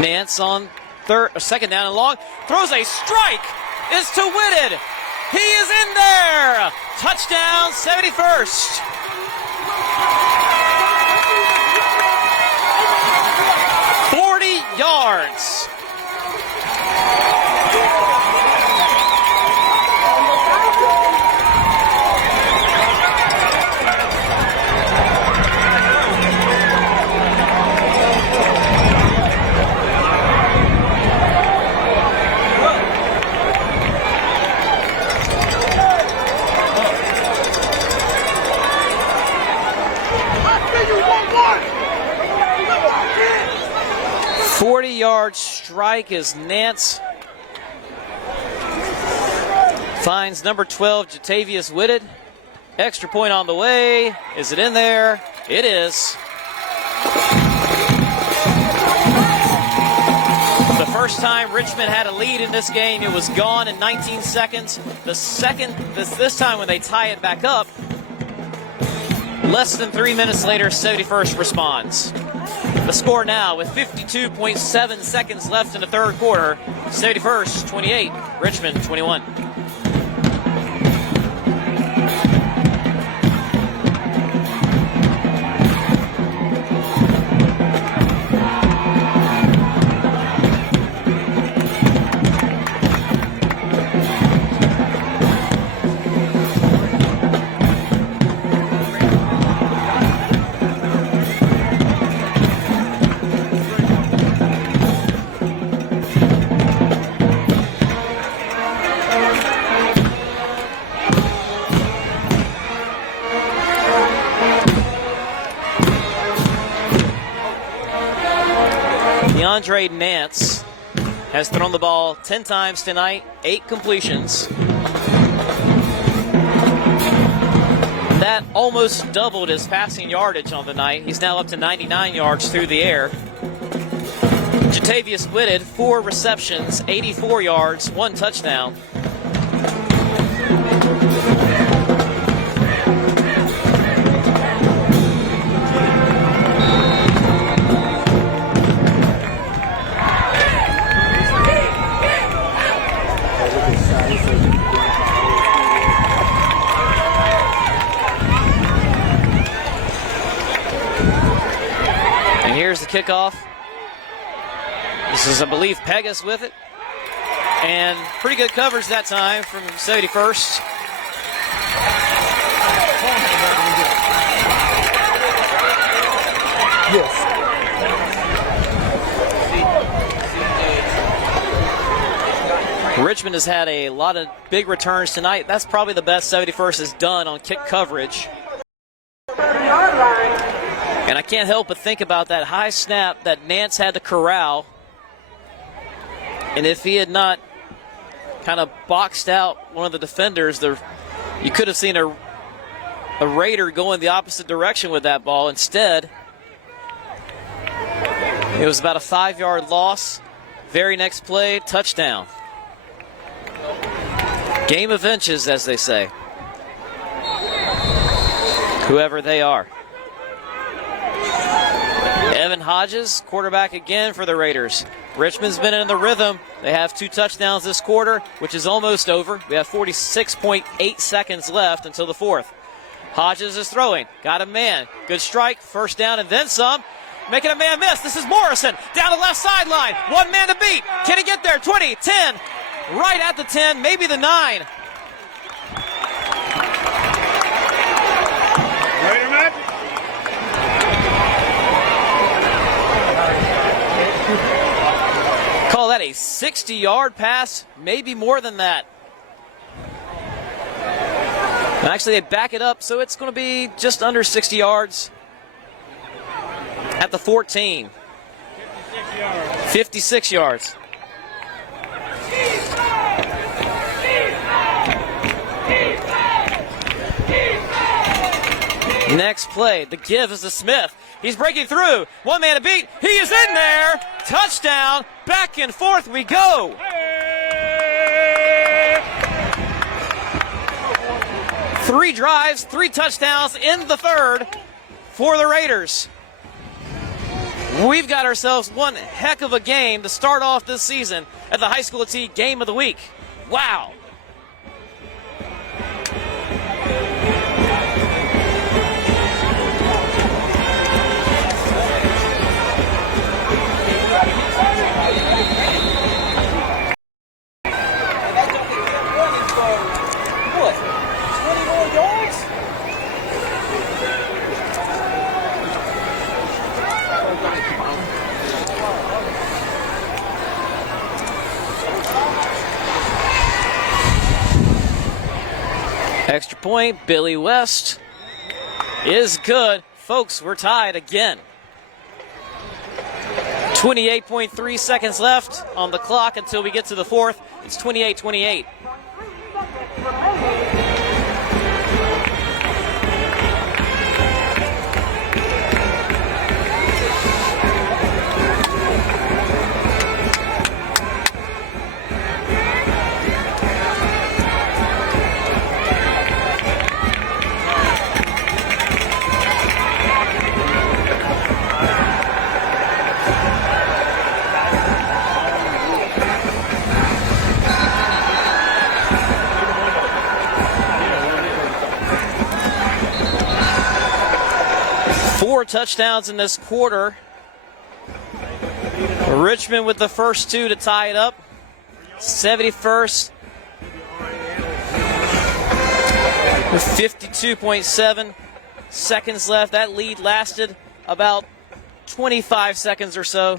Nance on second down and long, throws a strike, is to Whitted. He is in there. Touchdown, 71st. Yards. 40-yard strike as Nance finds number 12, Jatavius Whitted. Extra point on the way. Is it in there? It is. The first time Richmond had a lead in this game, it was gone in 19 seconds. This time when they tie it back up, less than 3 minutes later, 71st responds. The score now with 52.7 seconds left in the third quarter, 71st 28, Richmond 21. Andre Nance has thrown the ball 10 times tonight, 8 completions. That almost doubled his passing yardage on the night. He's now up to 99 yards through the air. Jatavius Whitted, 4 receptions, 84 yards, 1 touchdown. Here's the kickoff. This is, I believe, Pegas with it. And pretty good coverage that time from 71st. Yes. Richmond has had a lot of big returns tonight. That's probably the best 71st has done on kick coverage. And I can't help but think about that high snap that Nance had to corral. And if he had not kind of boxed out one of the defenders, you could have seen a Raider go in the opposite direction with that ball. Instead, it was about a 5-yard loss. Very next play, touchdown. Game of inches, as they say. Whoever they are. Evan Hodges, quarterback again for the Raiders. Richmond's been in the rhythm. They have 2 touchdowns this quarter, which is almost over. We have 46.8 seconds left until the fourth. Hodges is throwing. Got a man. Good strike. First down and then some. Making a man miss. This is Morrison. Down the left sideline. 1 man to beat. Can he get there? 20, 10. Right at the 10, maybe the 9. Raider match? Call that a 60-yard pass, maybe more than that. Actually, they back it up, so it's going to be just under 60 yards at the 14. 56 yards. Next play, the give is to Smith. He's breaking through. 1 man to beat. He is in there. Touchdown. Back and forth we go. 3 drives, 3 touchdowns in the third for the Raiders. We've got ourselves one heck of a game to start off this season at the HighSchoolOT Game of the Week. Wow. Extra point, Billy West is good. Folks, we're tied again. 28.3 seconds left on the clock until we get to the fourth. It's 28-28. Four touchdowns in this quarter. Richmond with the first two to tie it up. 71st with 52.7 seconds left. That lead lasted about 25 seconds or so.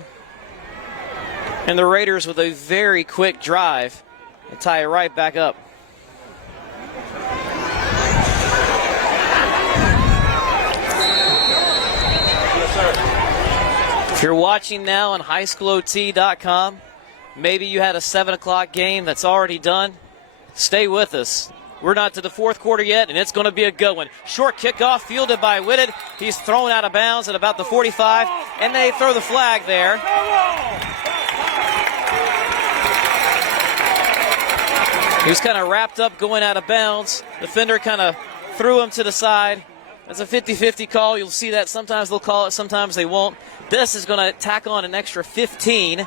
And the Raiders with a very quick drive to tie it right back up. If you're watching now on HighSchoolOT.com, maybe you had a 7 o'clock game that's already done. Stay with us. We're not to the fourth quarter yet, and it's going to be a good one. Short kickoff fielded by Whitted. He's thrown out of bounds at about the 45, and they throw the flag there. He was kind of wrapped up going out of bounds. Defender kind of threw him to the side. That's a 50-50 call. You'll see that sometimes they'll call it, sometimes they won't. This is going to tack on an extra 15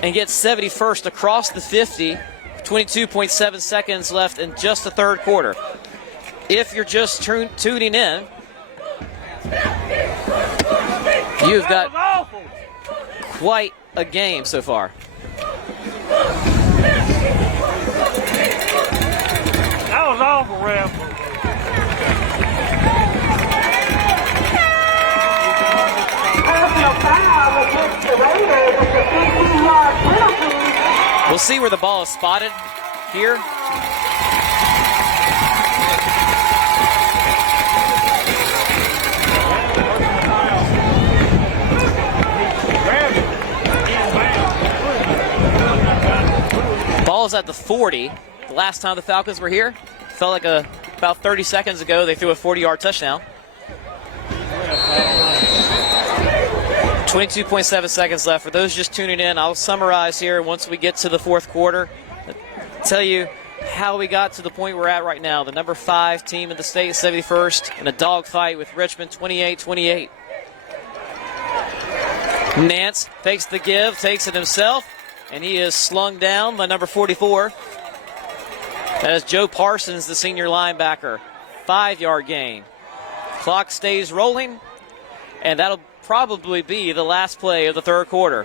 and get 71st across the 50. 22.7 seconds left in just the third quarter. If you're just tuning in, you've got quite a game so far. That was awful, Ref. We'll see where the ball is spotted here. Ball is at the 40. The last time the Falcons were here, felt like about 30 seconds ago, they threw a 40-yard touchdown. 22.7 seconds left. For those just tuning in, I'll summarize here once we get to the fourth quarter. Tell you how we got to the point we're at right now. The number 5 team in the state, 71st, in a dogfight with Richmond, 28-28. Nance takes the give, takes it himself, and he is slung down by number 44. That is Joe Parsons, the senior linebacker. 5-yard gain. Clock stays rolling, and that'll probably be the last play of the third quarter.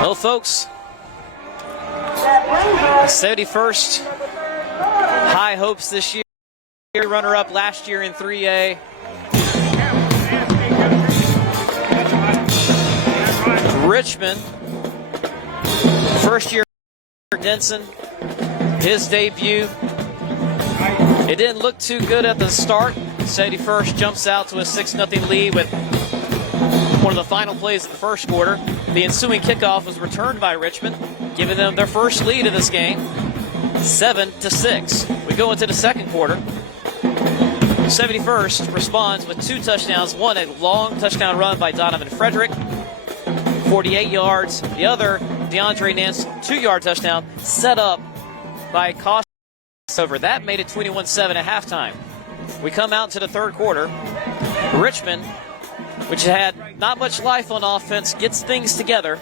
Well, folks, 71st, high hopes this year. Runner-up last year in 3A. Richmond, first year Denson, his debut. It didn't look too good at the start. 71st jumps out to a 6-0 lead with one of the final plays of the first quarter. The ensuing kickoff was returned by Richmond, giving them their first lead in this game, 7-6. We go into the second quarter. 71st responds with 2 touchdowns. One, a long touchdown run by Donovan Frederick, 48 yards. The other, DeAndre Nance, 2-yard touchdown, set up by Cost over. That made it 21-7 at halftime. We come out to the third quarter. Richmond, which had not much life on offense, gets things together.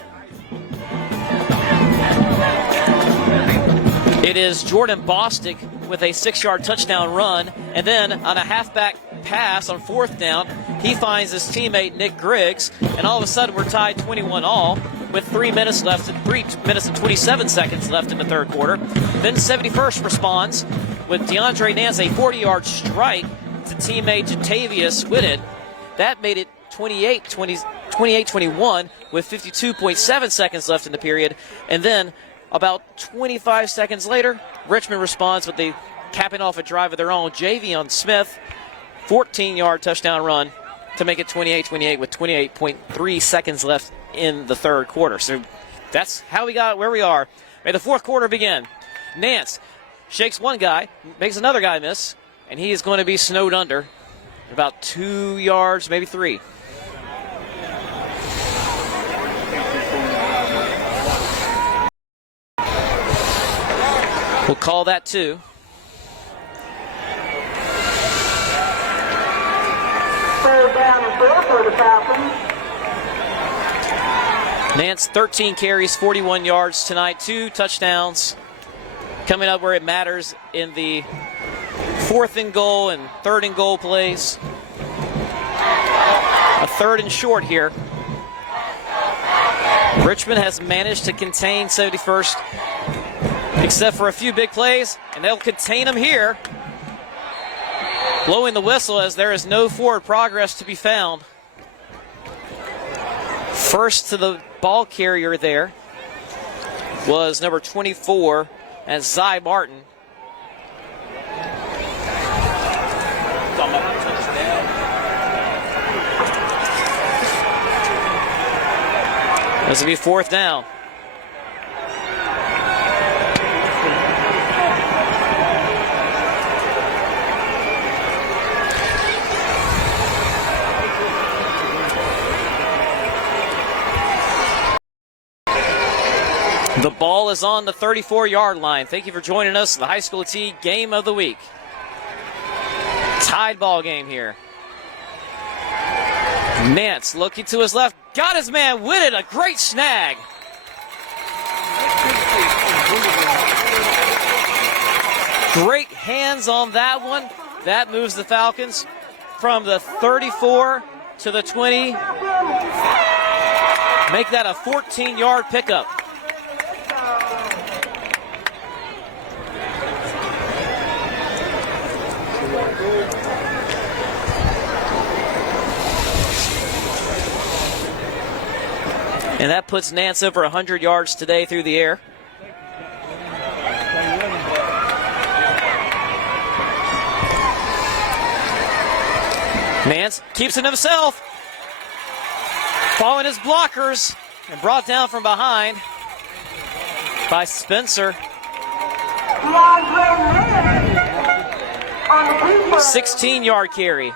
It is Jordan Bostic with a 6-yard touchdown run, and then on a halfback pass on fourth down, he finds his teammate Nick Griggs, and all of a sudden we're tied 21-all with 3 minutes left, 3 minutes and 27 seconds left in the third quarter. Then 71st responds with DeAndre Nance, a 40-yard strike to teammate Jatavius Whitted. That made it 28-21 with 52.7 seconds left in the period. And then About 25 seconds later, Richmond responds with the capping off a drive of their own. Javion Smith, 14-yard touchdown run to make it 28-28 with 28.3 seconds left in the third quarter. So that's how we got where we are. May the fourth quarter begin. Nance shakes one guy, makes another guy miss, and he is going to be snowed under about 2 yards, maybe 3. We'll call that 2. Third down and 4 for the Falcons. Nance, 13 carries, 41 yards tonight, 2 touchdowns. Coming up where it matters in the 4th and goal and 3rd and goal plays. A 3rd and short here. Richmond has managed to contain 71st, except for a few big plays, and they'll contain them here. Blowing the whistle as there is no forward progress to be found. First to the ball carrier there was number 24, as Zy Martin. This will be 4th down. The ball is on the 34-yard line. Thank you for joining us in the HighSchoolOT Game of the Week. Tied ball game here. Nance looking to his left. Got his man with it. A great snag. Great hands on that one. That moves the Falcons from the 34 to the 20. Make that a 14-yard pickup. And that puts Nance over 100 yards today through the air. Nance keeps it himself. Following his blockers and brought down from behind by Spencer. 16-yard carry.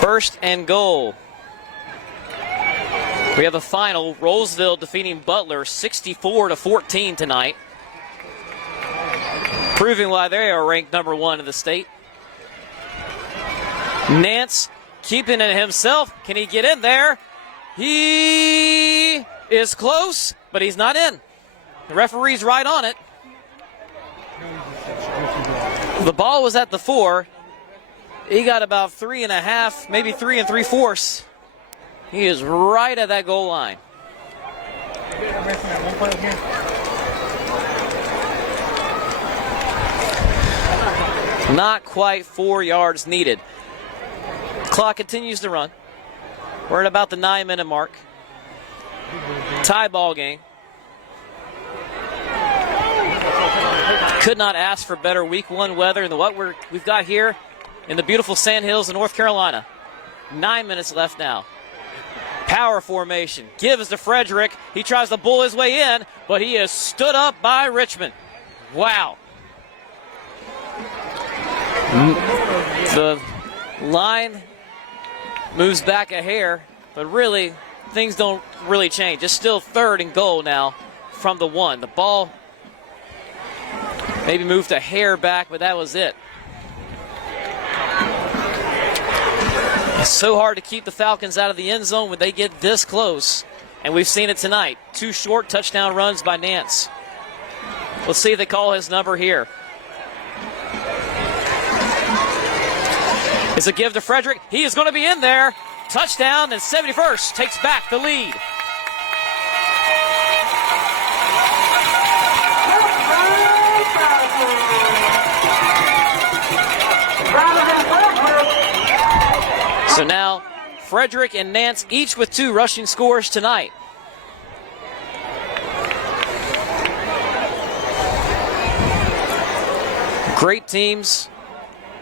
First and goal. We have a final. Rollsville defeating Butler 64-14 tonight. Proving why they are ranked number 1 in the state. Nance keeping it himself. Can he get in there? He is close, but he's not in. The referee's right on it. The ball was at the 4. He got about 3.5, maybe 3 3/4. He is right at that goal line. Not quite 4 yards needed. Clock continues to run. We're at about the 9-minute mark. Tie ball game. Could not ask for better week 1 weather than what we've got here in the beautiful Sand Hills of North Carolina. 9 minutes left now. Power formation. Gives to Frederick. He tries to bull his way in, but he is stood up by Richmond. Wow. The line moves back a hair, but really, things don't really change. It's still 3rd and goal now from the 1. The ball maybe moved a hair back, but that was it. It's so hard to keep the Falcons out of the end zone when they get this close. And we've seen it tonight. 2 short touchdown runs by Nance. Let's see if they call his number here. It's a give to Frederick. He is going to be in there. Touchdown, and 71st takes back the lead. Frederick and Nance each with 2 rushing scores tonight. Great teams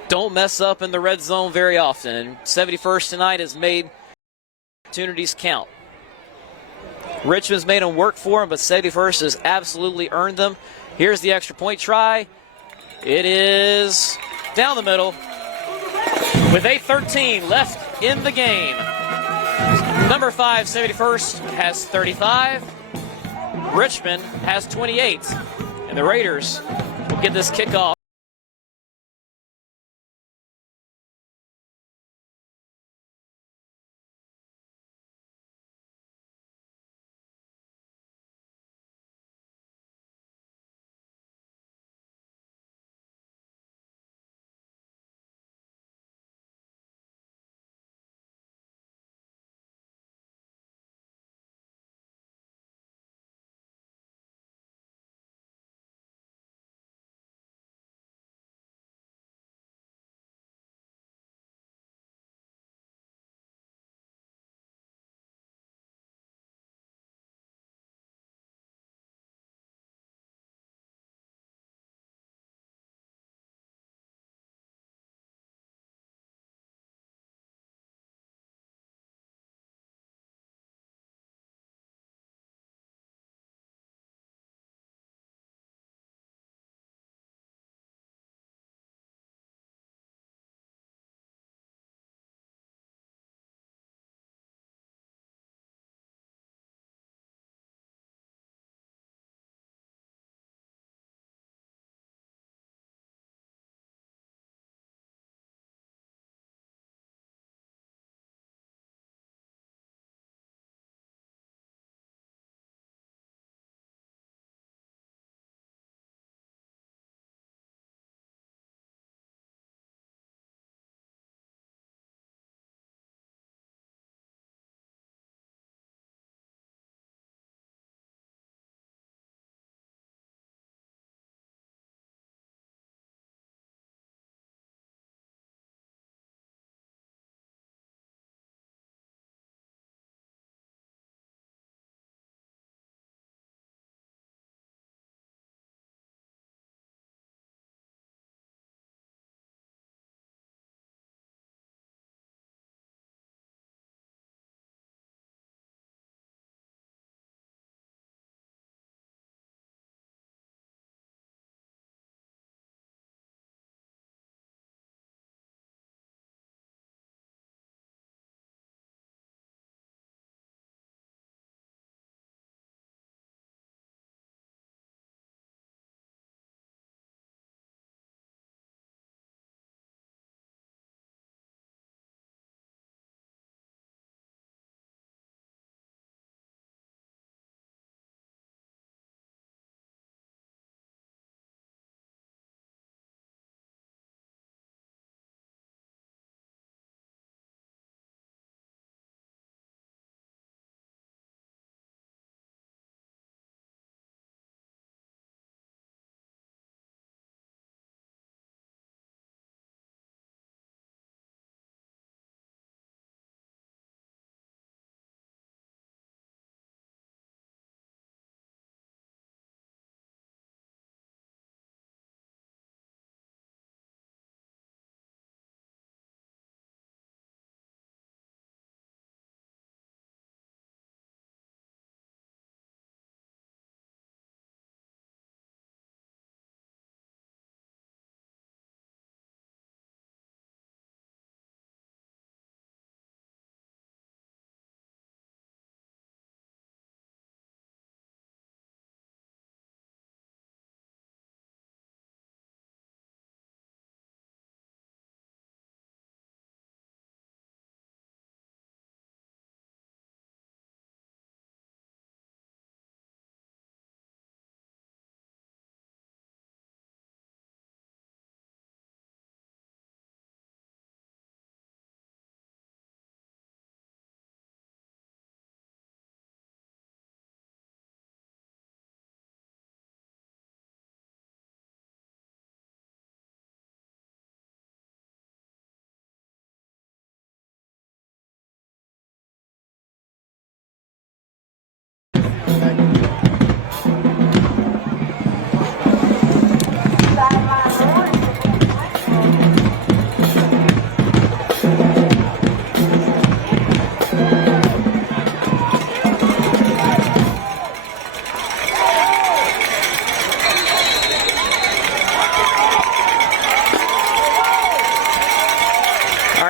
don't mess up in the red zone very often, and 71st tonight has made opportunities count. Richmond's made them work for them, but 71st has absolutely earned them. Here's the extra point try. It is down the middle with 8:13 left in the game. Number 5, 71st, has 35. Richmond has 28. And the Raiders will get this kickoff.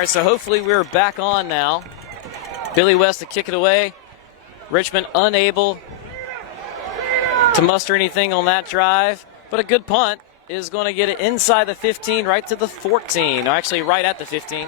right, so hopefully we're back on now. Billy West to kick it away. Richmond unable to muster anything on that drive, but a good punt is going to get it inside the 15, right to the 14, or actually right at the 15.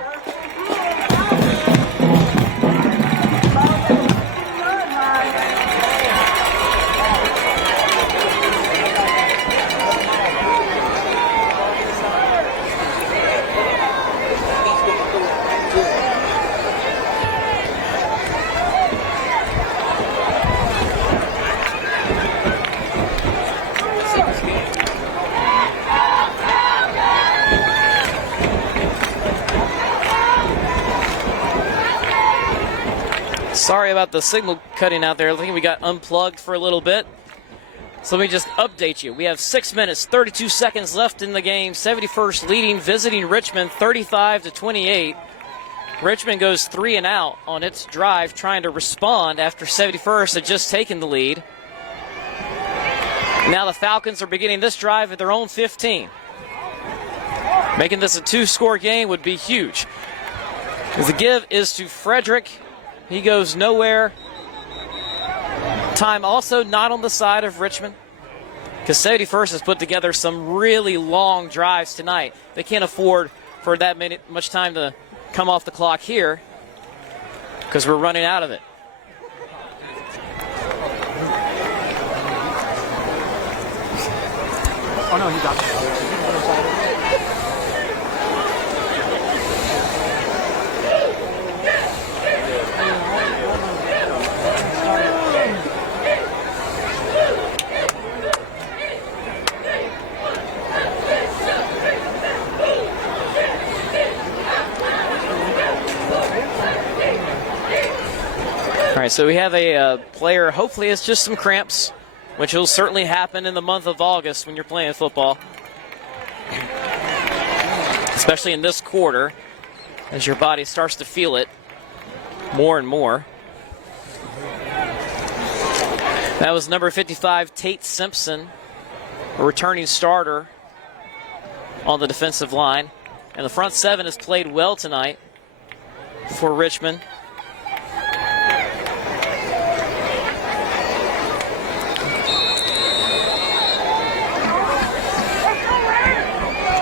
Sorry about the signal cutting out there. I think we got unplugged for a little bit. So let me just update you. We have 6 minutes, 32 seconds left in the game. 71st leading, visiting Richmond 35-28. Richmond goes 3 and out on its drive, trying to respond after 71st had just taken the lead. Now the Falcons are beginning this drive at their own 15. Making this a 2-score game would be huge. The give is to Frederick. He goes nowhere. Time also not on the side of Richmond, because 71st has put together some really long drives tonight. They can't afford for that much time to come off the clock here, because we're running out of it. Oh, no, he got it. All right, so we have a player, hopefully it's just some cramps, which will certainly happen in the month of August when you're playing football. Especially in this quarter, as your body starts to feel it more and more. That was number 55, Tate Simpson, a returning starter on the defensive line. And the front seven has played well tonight for Richmond.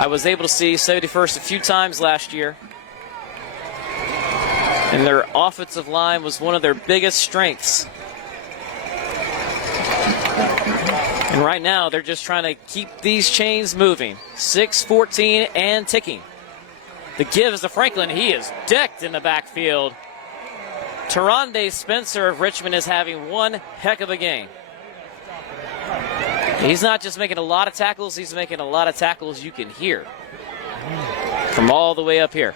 I was able to see 71st a few times last year, and their offensive line was one of their biggest strengths. And right now, they're just trying to keep these chains moving. 6-14 and ticking. The give is to Franklin. He is decked in the backfield. Taronde Spencer of Richmond is having one heck of a game. He's not just making a lot of tackles, he's making a lot of tackles you can hear from all the way up here.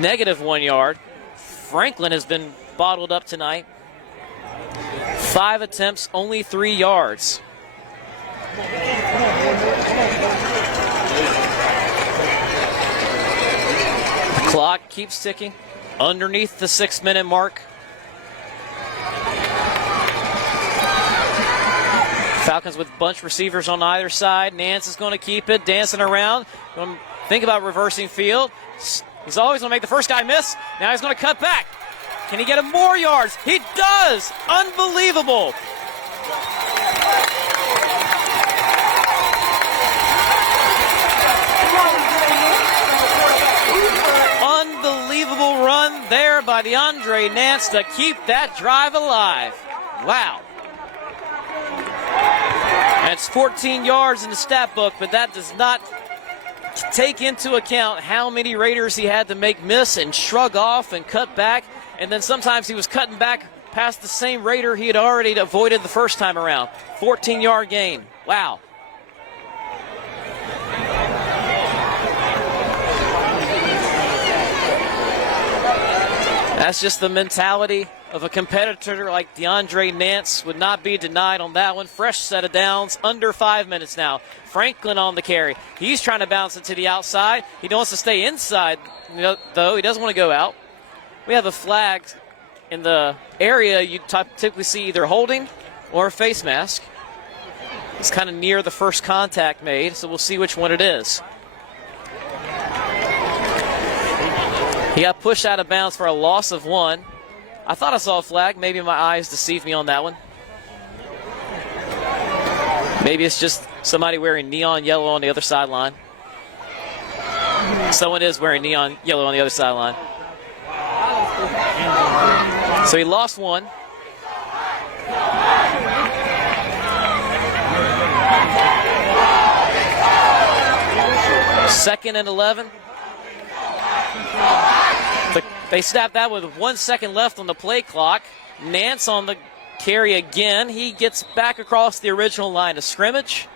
-1 yard. Franklin has been bottled up tonight. 5 attempts, only 3 yards. The clock keeps ticking underneath the 6-minute mark. Falcons with bunch receivers on either side. Nance is going to keep it, dancing around. Going to think about reversing field. He's always going to make the first guy miss. Now he's going to cut back. Can he get him more yards? He does! Unbelievable! Unbelievable run there by DeAndre Nance to keep that drive alive. Wow. That's 14 yards in the stat book, but that does not take into account how many Raiders he had to make miss and shrug off and cut back. And then sometimes he was cutting back past the same Raider he had already avoided the first time around. 14-yard gain. Wow. That's just the mentality of a competitor like DeAndre Nance. Would not be denied on that one. Fresh set of downs, under 5 minutes now. Franklin on the carry. He's trying to bounce it to the outside. He wants to stay inside, though. He doesn't want to go out. We have a flag in the area you typically see either holding or a face mask. It's kind of near the first contact made, so we'll see which one it is. He got pushed out of bounds for a loss of 1. I thought I saw a flag. Maybe my eyes deceived me on that one. Maybe it's just somebody wearing neon yellow on the other sideline. Someone is wearing neon yellow on the other sideline. So he lost 1. Second and 11. They snapped that with 1 second left on the play clock. Nance on the carry again. He gets back across the original line of scrimmage.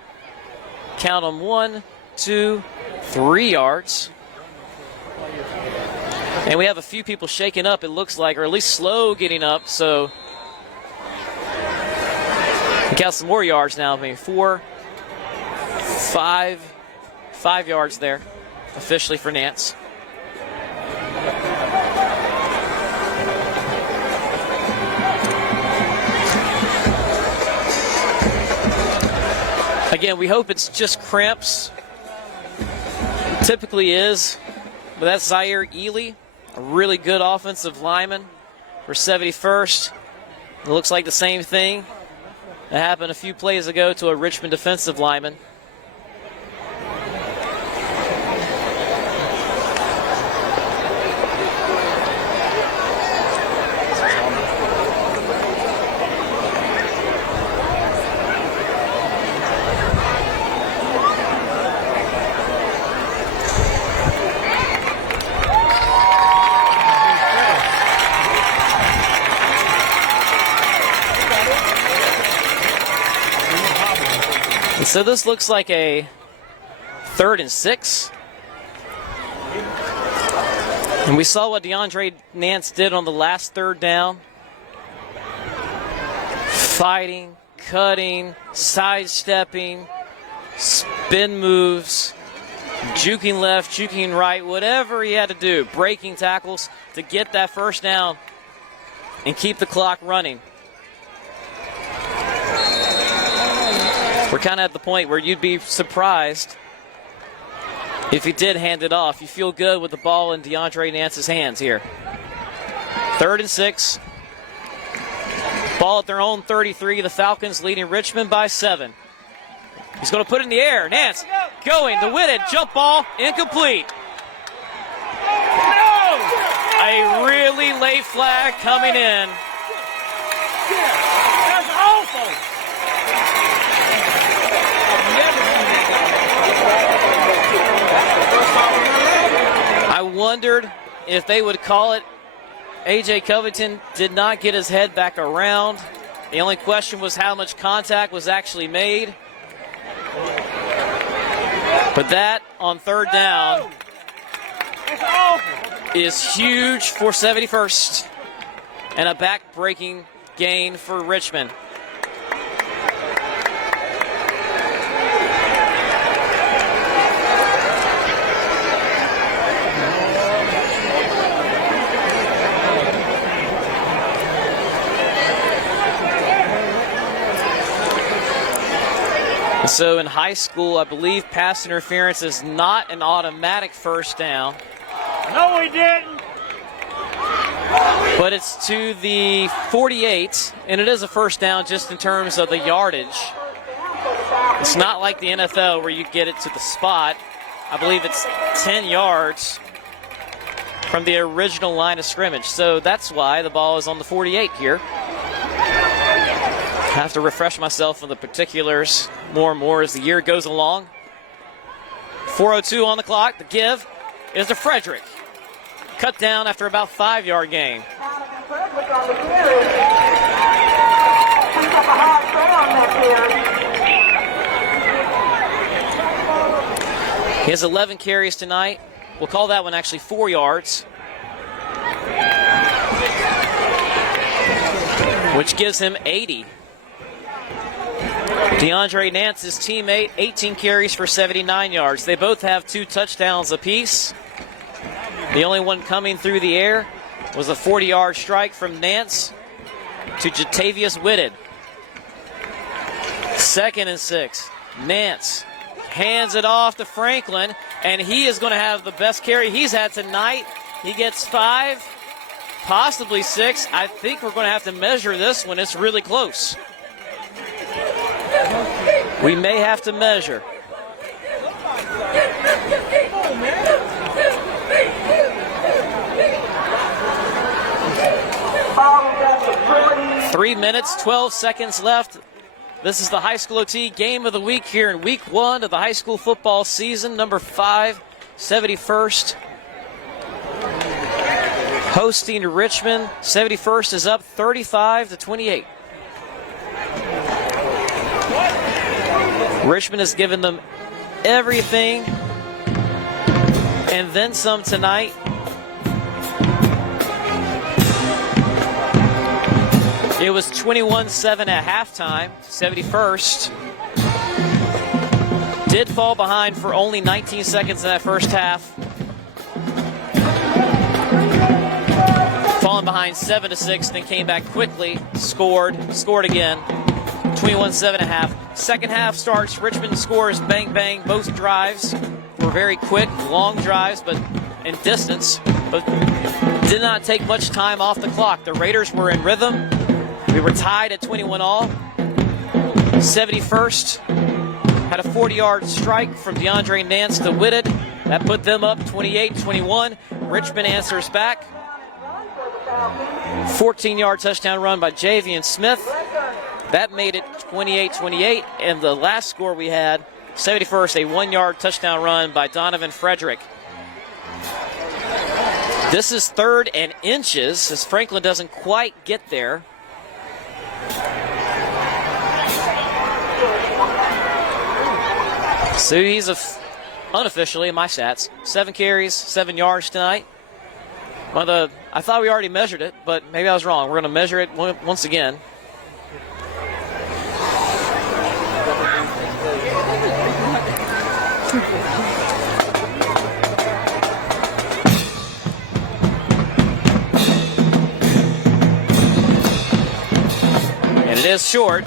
Count them 1, 2, 3 yards. And we have a few people shaking up, it looks like, or at least slow getting up. So we count some more yards now. Maybe 4, 5 yards there, officially for Nance. Again, we hope it's just cramps. Typically is, but that's Zaire Ely, a really good offensive lineman for 71st. It looks like the same thing that happened a few plays ago to a Richmond defensive lineman. So this looks like a 3rd and 6. And we saw what DeAndre Nance did on the last 3rd down. Fighting, cutting, sidestepping, spin moves, juking left, juking right, whatever he had to do, breaking tackles to get that first down and keep the clock running. We're kind of at the point where you'd be surprised if he did hand it off. You feel good with the ball in DeAndre Nance's hands here. 3rd and 6. Ball at their own 33. The Falcons leading Richmond by 7. He's going to put it in the air. Nance going. The Whitted jump ball incomplete. A really late flag coming in. That's awful. I wondered if they would call it. A.J. Covington did not get his head back around. The only question was how much contact was actually made. But that on 3rd down is huge for 71st. And a back-breaking gain for Richmond. So in high school, I believe pass interference is not an automatic first down. No, we didn't. But it's to the 48, and it is a first down just in terms of the yardage. It's not like the NFL where you get it to the spot. I believe it's 10 yards from the original line of scrimmage. So that's why the ball is on the 48 here. I have to refresh myself on the particulars more and more as the year goes along. 4:02 on the clock. The give is to Frederick. Cut down after about 5-yard gain. He has 11 carries tonight. We'll call that one actually 4 yards, which gives him 80. DeAndre Nance's teammate, 18 carries for 79 yards. They both have 2 touchdowns apiece. The only one coming through the air was a 40-yard strike from Nance to Jatavius Whitted. 2nd and 6. Nance hands it off to Franklin, and he is going to have the best carry he's had tonight He gets 5, possibly 6. I think we're going to have to measure this when it's really close. We may have to measure. Ball 3 minutes, 12 seconds left. This is the High School OT game of the week here in week 1 of the high school football season. Number 5, 71st. Hosting Richmond. 71st is up 35-28. Richmond has given them everything and then some tonight. It was 21-7 at halftime. 71st did fall behind for only 19 seconds in that first half. Falling behind 7-6, then came back quickly, scored again. 21-7 at half. Second half starts, Richmond scores, bang, bang. Both drives were very quick, long drives, but in distance, but did not take much time off the clock. The Raiders were in rhythm. We were tied at 21 all. 71st had a 40-yard strike from DeAndre Nance to Whitted. That put them up 28-21. Richmond answers back. 14-yard touchdown run by Javian Smith. That made it 28-28. And the last score we had, 71st, a 1-yard touchdown run by Donovan Frederick. This is 3rd and inches as Franklin doesn't quite get there. So he's unofficially in my stats, 7 carries, 7 yards tonight. I thought we already measured it, but maybe I was wrong. We're going to measure it once again. And it is short.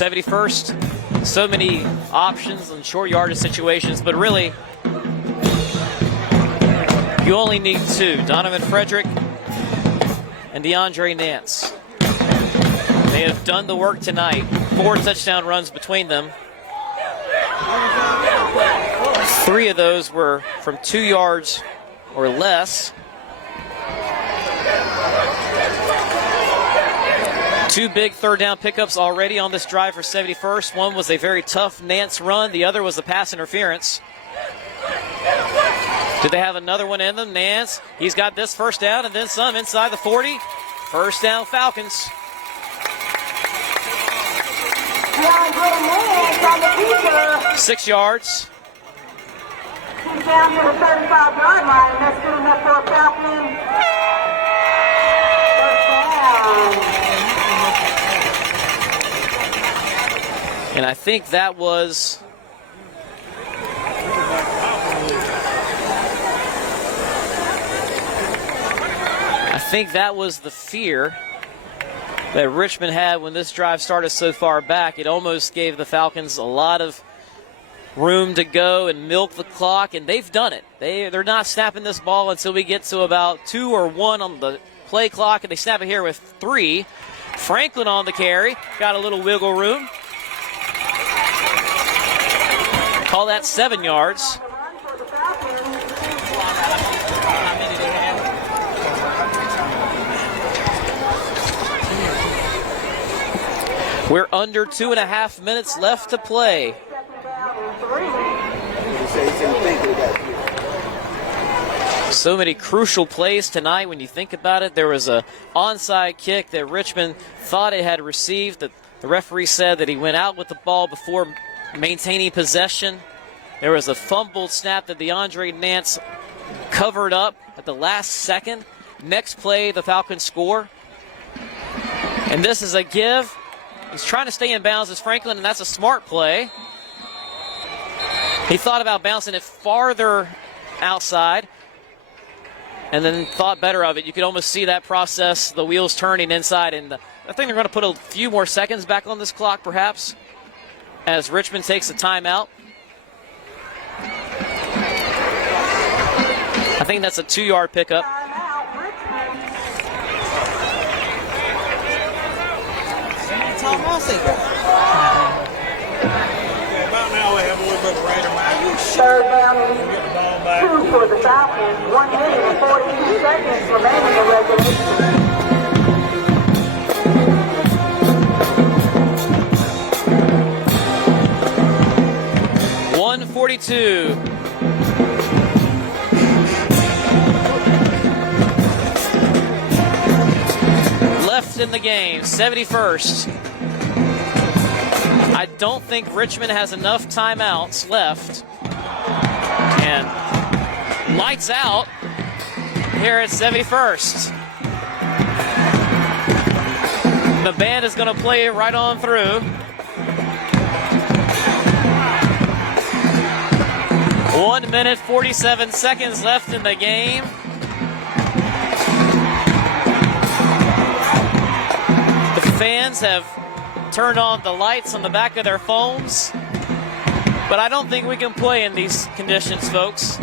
'71st, so many options and short yardage situations, but really, you only need 2, Donovan Frederick and DeAndre Nance. They have done the work tonight. 4 touchdown runs between them. 3 of those were from 2 yards or less. 2 big third down pickups already on this drive for 71st. One was a very tough Nance run. The other was a pass interference. Do they have another one in them? Nance, he's got this first down and then some inside the 40. First down, Falcons. 6 yards. He's down to the 35-yard line. That's good enough for a Falcon. First down. And I think that was the fear that Richmond had when this drive started so far back. It almost gave the Falcons a lot of room to go and milk the clock, and they've done it. They're not snapping this ball until we get to about 2 or 1 on the play clock, and they snap it here with 3. Franklin on the carry, got a little wiggle room. Call that 7 yards. We're under 2.5 minutes left to play. So many crucial plays tonight when you think about it. There was an onside kick that Richmond thought it had received. The referee said that he went out with the ball before maintaining possession. There was a fumbled snap that DeAndre Nance covered up at the last second. Next play, the Falcons score. And this is a give. He's trying to stay in bounds as Franklin, and that's a smart play. He thought about bouncing it farther outside and then thought better of it. You could almost see that process, the wheels turning inside, and I think they're going to put a few more seconds back on this clock, perhaps, as Richmond takes a timeout. I think that's a 2-yard pickup. About now we have a little bit of radar back. Third down Get the ball back. 2 for the Falcons. 1 minute and 42 seconds remaining in regulation. 1:42. Left in the game, 71st. I don't think Richmond has enough timeouts left. And lights out here at 71st. The band is going to play right on through. 1 minute, 47 seconds left in the game. The fans have turned on the lights on the back of their phones, but I don't think we can play in these conditions, folks.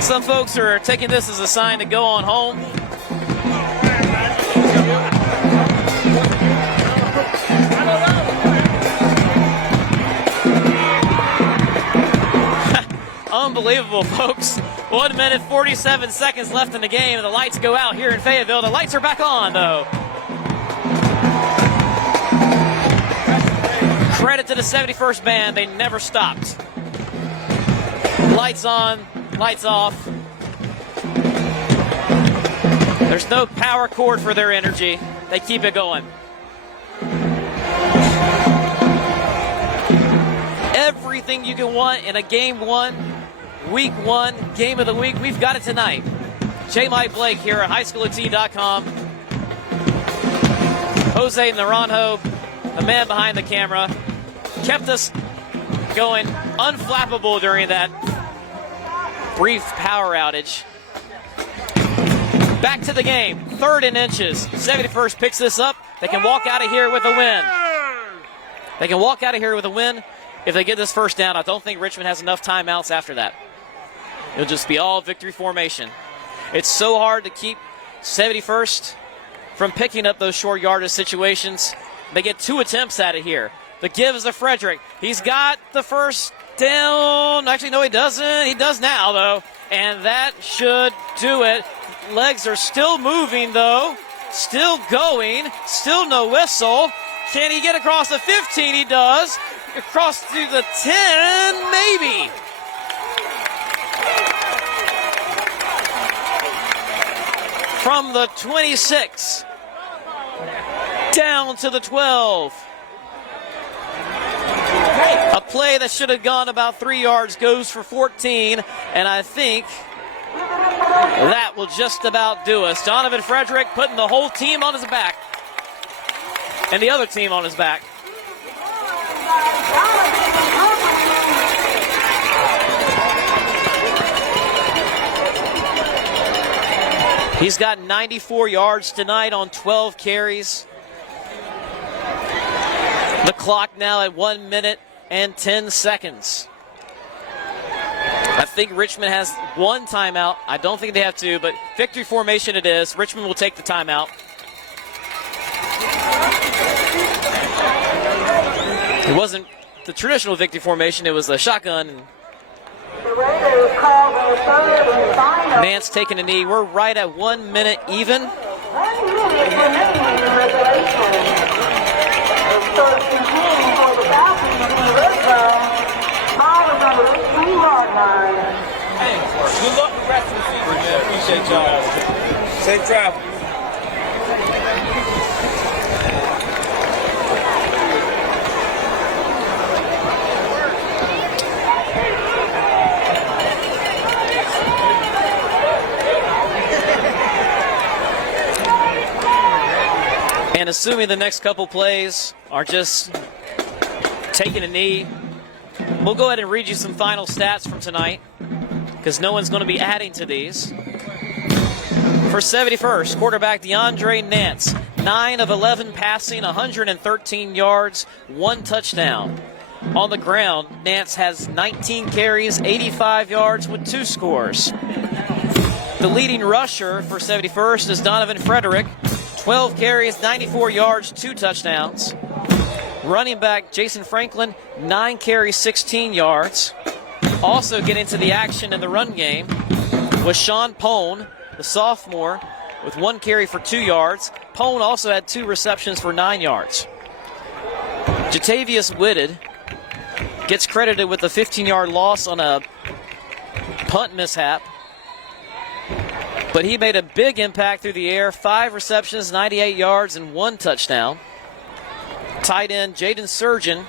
Some folks are taking this as a sign to go on home. Unbelievable, folks. 1 minute, 47 seconds left in the game, and the lights go out here in Fayetteville. The lights are back on, though. Credit to the 71st band. They never stopped. Lights on, lights off. There's no power cord for their energy. They keep it going. Everything you can want in a game 1, week 1, game of the week, we've got it tonight. J. Mike Blake here at HighSchoolOT.com. Jose Naranjo, the man behind the camera, kept us going unflappable during that brief power outage. Back to the game, 3rd and inches. 71st picks this up. They can walk out of here with a win. They can walk out of here with a win if they get this first down. I don't think Richmond has enough timeouts after that. It'll just be all victory formation. It's so hard to keep 71st from picking up those short yardage situations. They get 2 attempts at it here. The give is to Frederick. He's got the first down. Actually, no, he doesn't. He does now, though. And that should do it. Legs are still moving, though. Still going. Still no whistle. Can he get across the 15? He does. Across to the 10, maybe. From the 26 down to the 12. A play that should have gone about 3 yards goes for 14, and I think that will just about do us. Donovan Frederick putting the whole team on his back, and the other team on his back. He's got 94 yards tonight on 12 carries. The clock now at 1 minute and 10 seconds. I think Richmond has 1 timeout. I don't think they have 2, but victory formation it is. Richmond will take the timeout. It wasn't the traditional victory formation. It was the shotgun. Nance taking a knee. We're right at 1 minute even. 1 minute remaining in regulation. First and 10 for the Falcons in the red zone. Ball is on the 18-yard line. Hey, good luck with the rest of the season, man. Appreciate y'all. Safe travel. And assuming the next couple plays are just taking a knee, we'll go ahead and read you some final stats from tonight because no one's going to be adding to these. For 71st, quarterback DeAndre Nance, 9 of 11 passing, 113 yards, 1 touchdown. On the ground, Nance has 19 carries, 85 yards with 2 scores. The leading rusher for 71st is Donovan Frederick, 12 carries, 94 yards, 2 touchdowns. Running back Jason Franklin, 9 carries, 16 yards. Also getting into the action in the run game was Sean Pone, the sophomore, with 1 carry for 2 yards. Pone also had 2 receptions for 9 yards. Jatavius Whitted gets credited with a 15-yard loss on a punt mishap, but he made a big impact through the air, 5 receptions, 98 yards, and 1 touchdown. Tight end Jaden Surgeon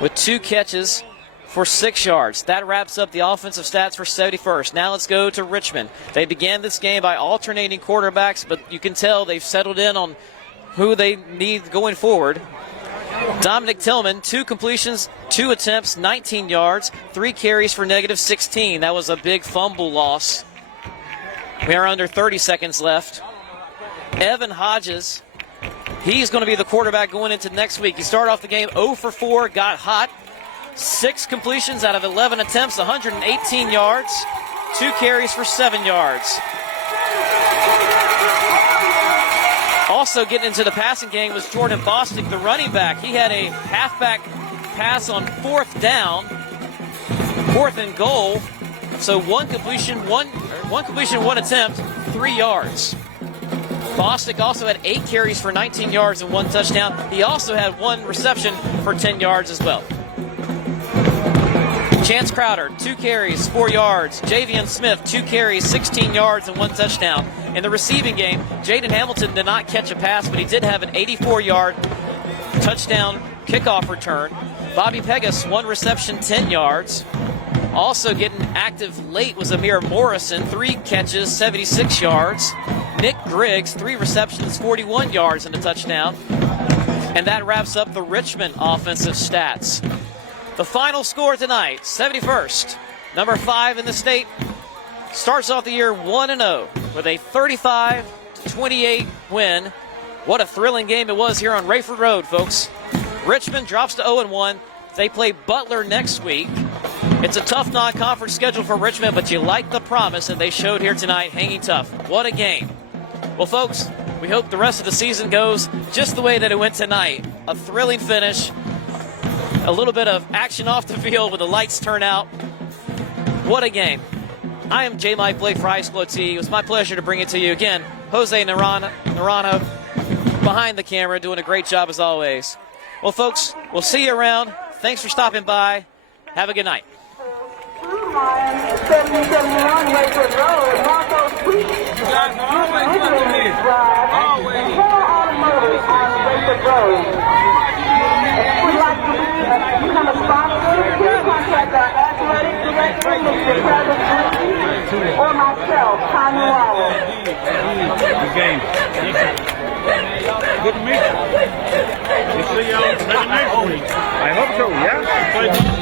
with 2 catches for 6 yards. That wraps up the offensive stats for 71st. Now let's go to Richmond. They began this game by alternating quarterbacks, but you can tell they've settled in on who they need going forward. Dominic Tillman, 2 completions, 2 attempts, 19 yards, 3 carries for -16. That was a big fumble loss. We are under 30 seconds left. Evan Hodges, he's going to be the quarterback going into next week. He started off the game 0 for 4, got hot. 6 completions out of 11 attempts, 118 yards, 2 carries for 7 yards. Also getting into the passing game was Jordan Bostic, the running back. He had a halfback pass on 4th down, 4th and goal. So 1 completion, 1 attempt, 3 yards. Bostic also had 8 carries for 19 yards and 1 touchdown. He also had 1 reception for 10 yards as well. Chance Crowder, 2 carries, 4 yards. Javian Smith, 2 carries, 16 yards and 1 touchdown. In the receiving game, Jaden Hamilton did not catch a pass, but he did have an 84-yard touchdown kickoff return. Bobby Pegas, 1 reception, 10 yards. Also getting active late was Amir Morrison, 3 catches, 76 yards. Nick Griggs, 3 receptions, 41 yards and a touchdown. And that wraps up the Richmond offensive stats. The final score tonight, 71st, number 5 in the state, starts off the year 1-0 with a 35-28 win. What a thrilling game it was here on Rayford Road, folks. Richmond drops to 0-1. They play Butler next week. It's a tough non-conference schedule for Richmond, but you like the promise that they showed here tonight, hanging tough. What a game. Well, folks, we hope the rest of the season goes just the way that it went tonight. A thrilling finish, a little bit of action off the field with the lights turn out. What a game. I am J. Mike Blake for HighSchoolOT. It was my pleasure to bring it to you again. Jose Narano behind the camera doing a great job as always. Well, folks, we'll see you around. Thanks for stopping by. Have a good night. 7071 Rayford Road, Marco Street. You guys are always welcome here. Always. Automotive on Rayford Road. If you'd like to become a sponsor, please contact our athletic director, Mr. Travis Green, or myself, Tanya Waller. Good game. Good to meet you. We'll see y'all maybe next week. I hope so, yeah?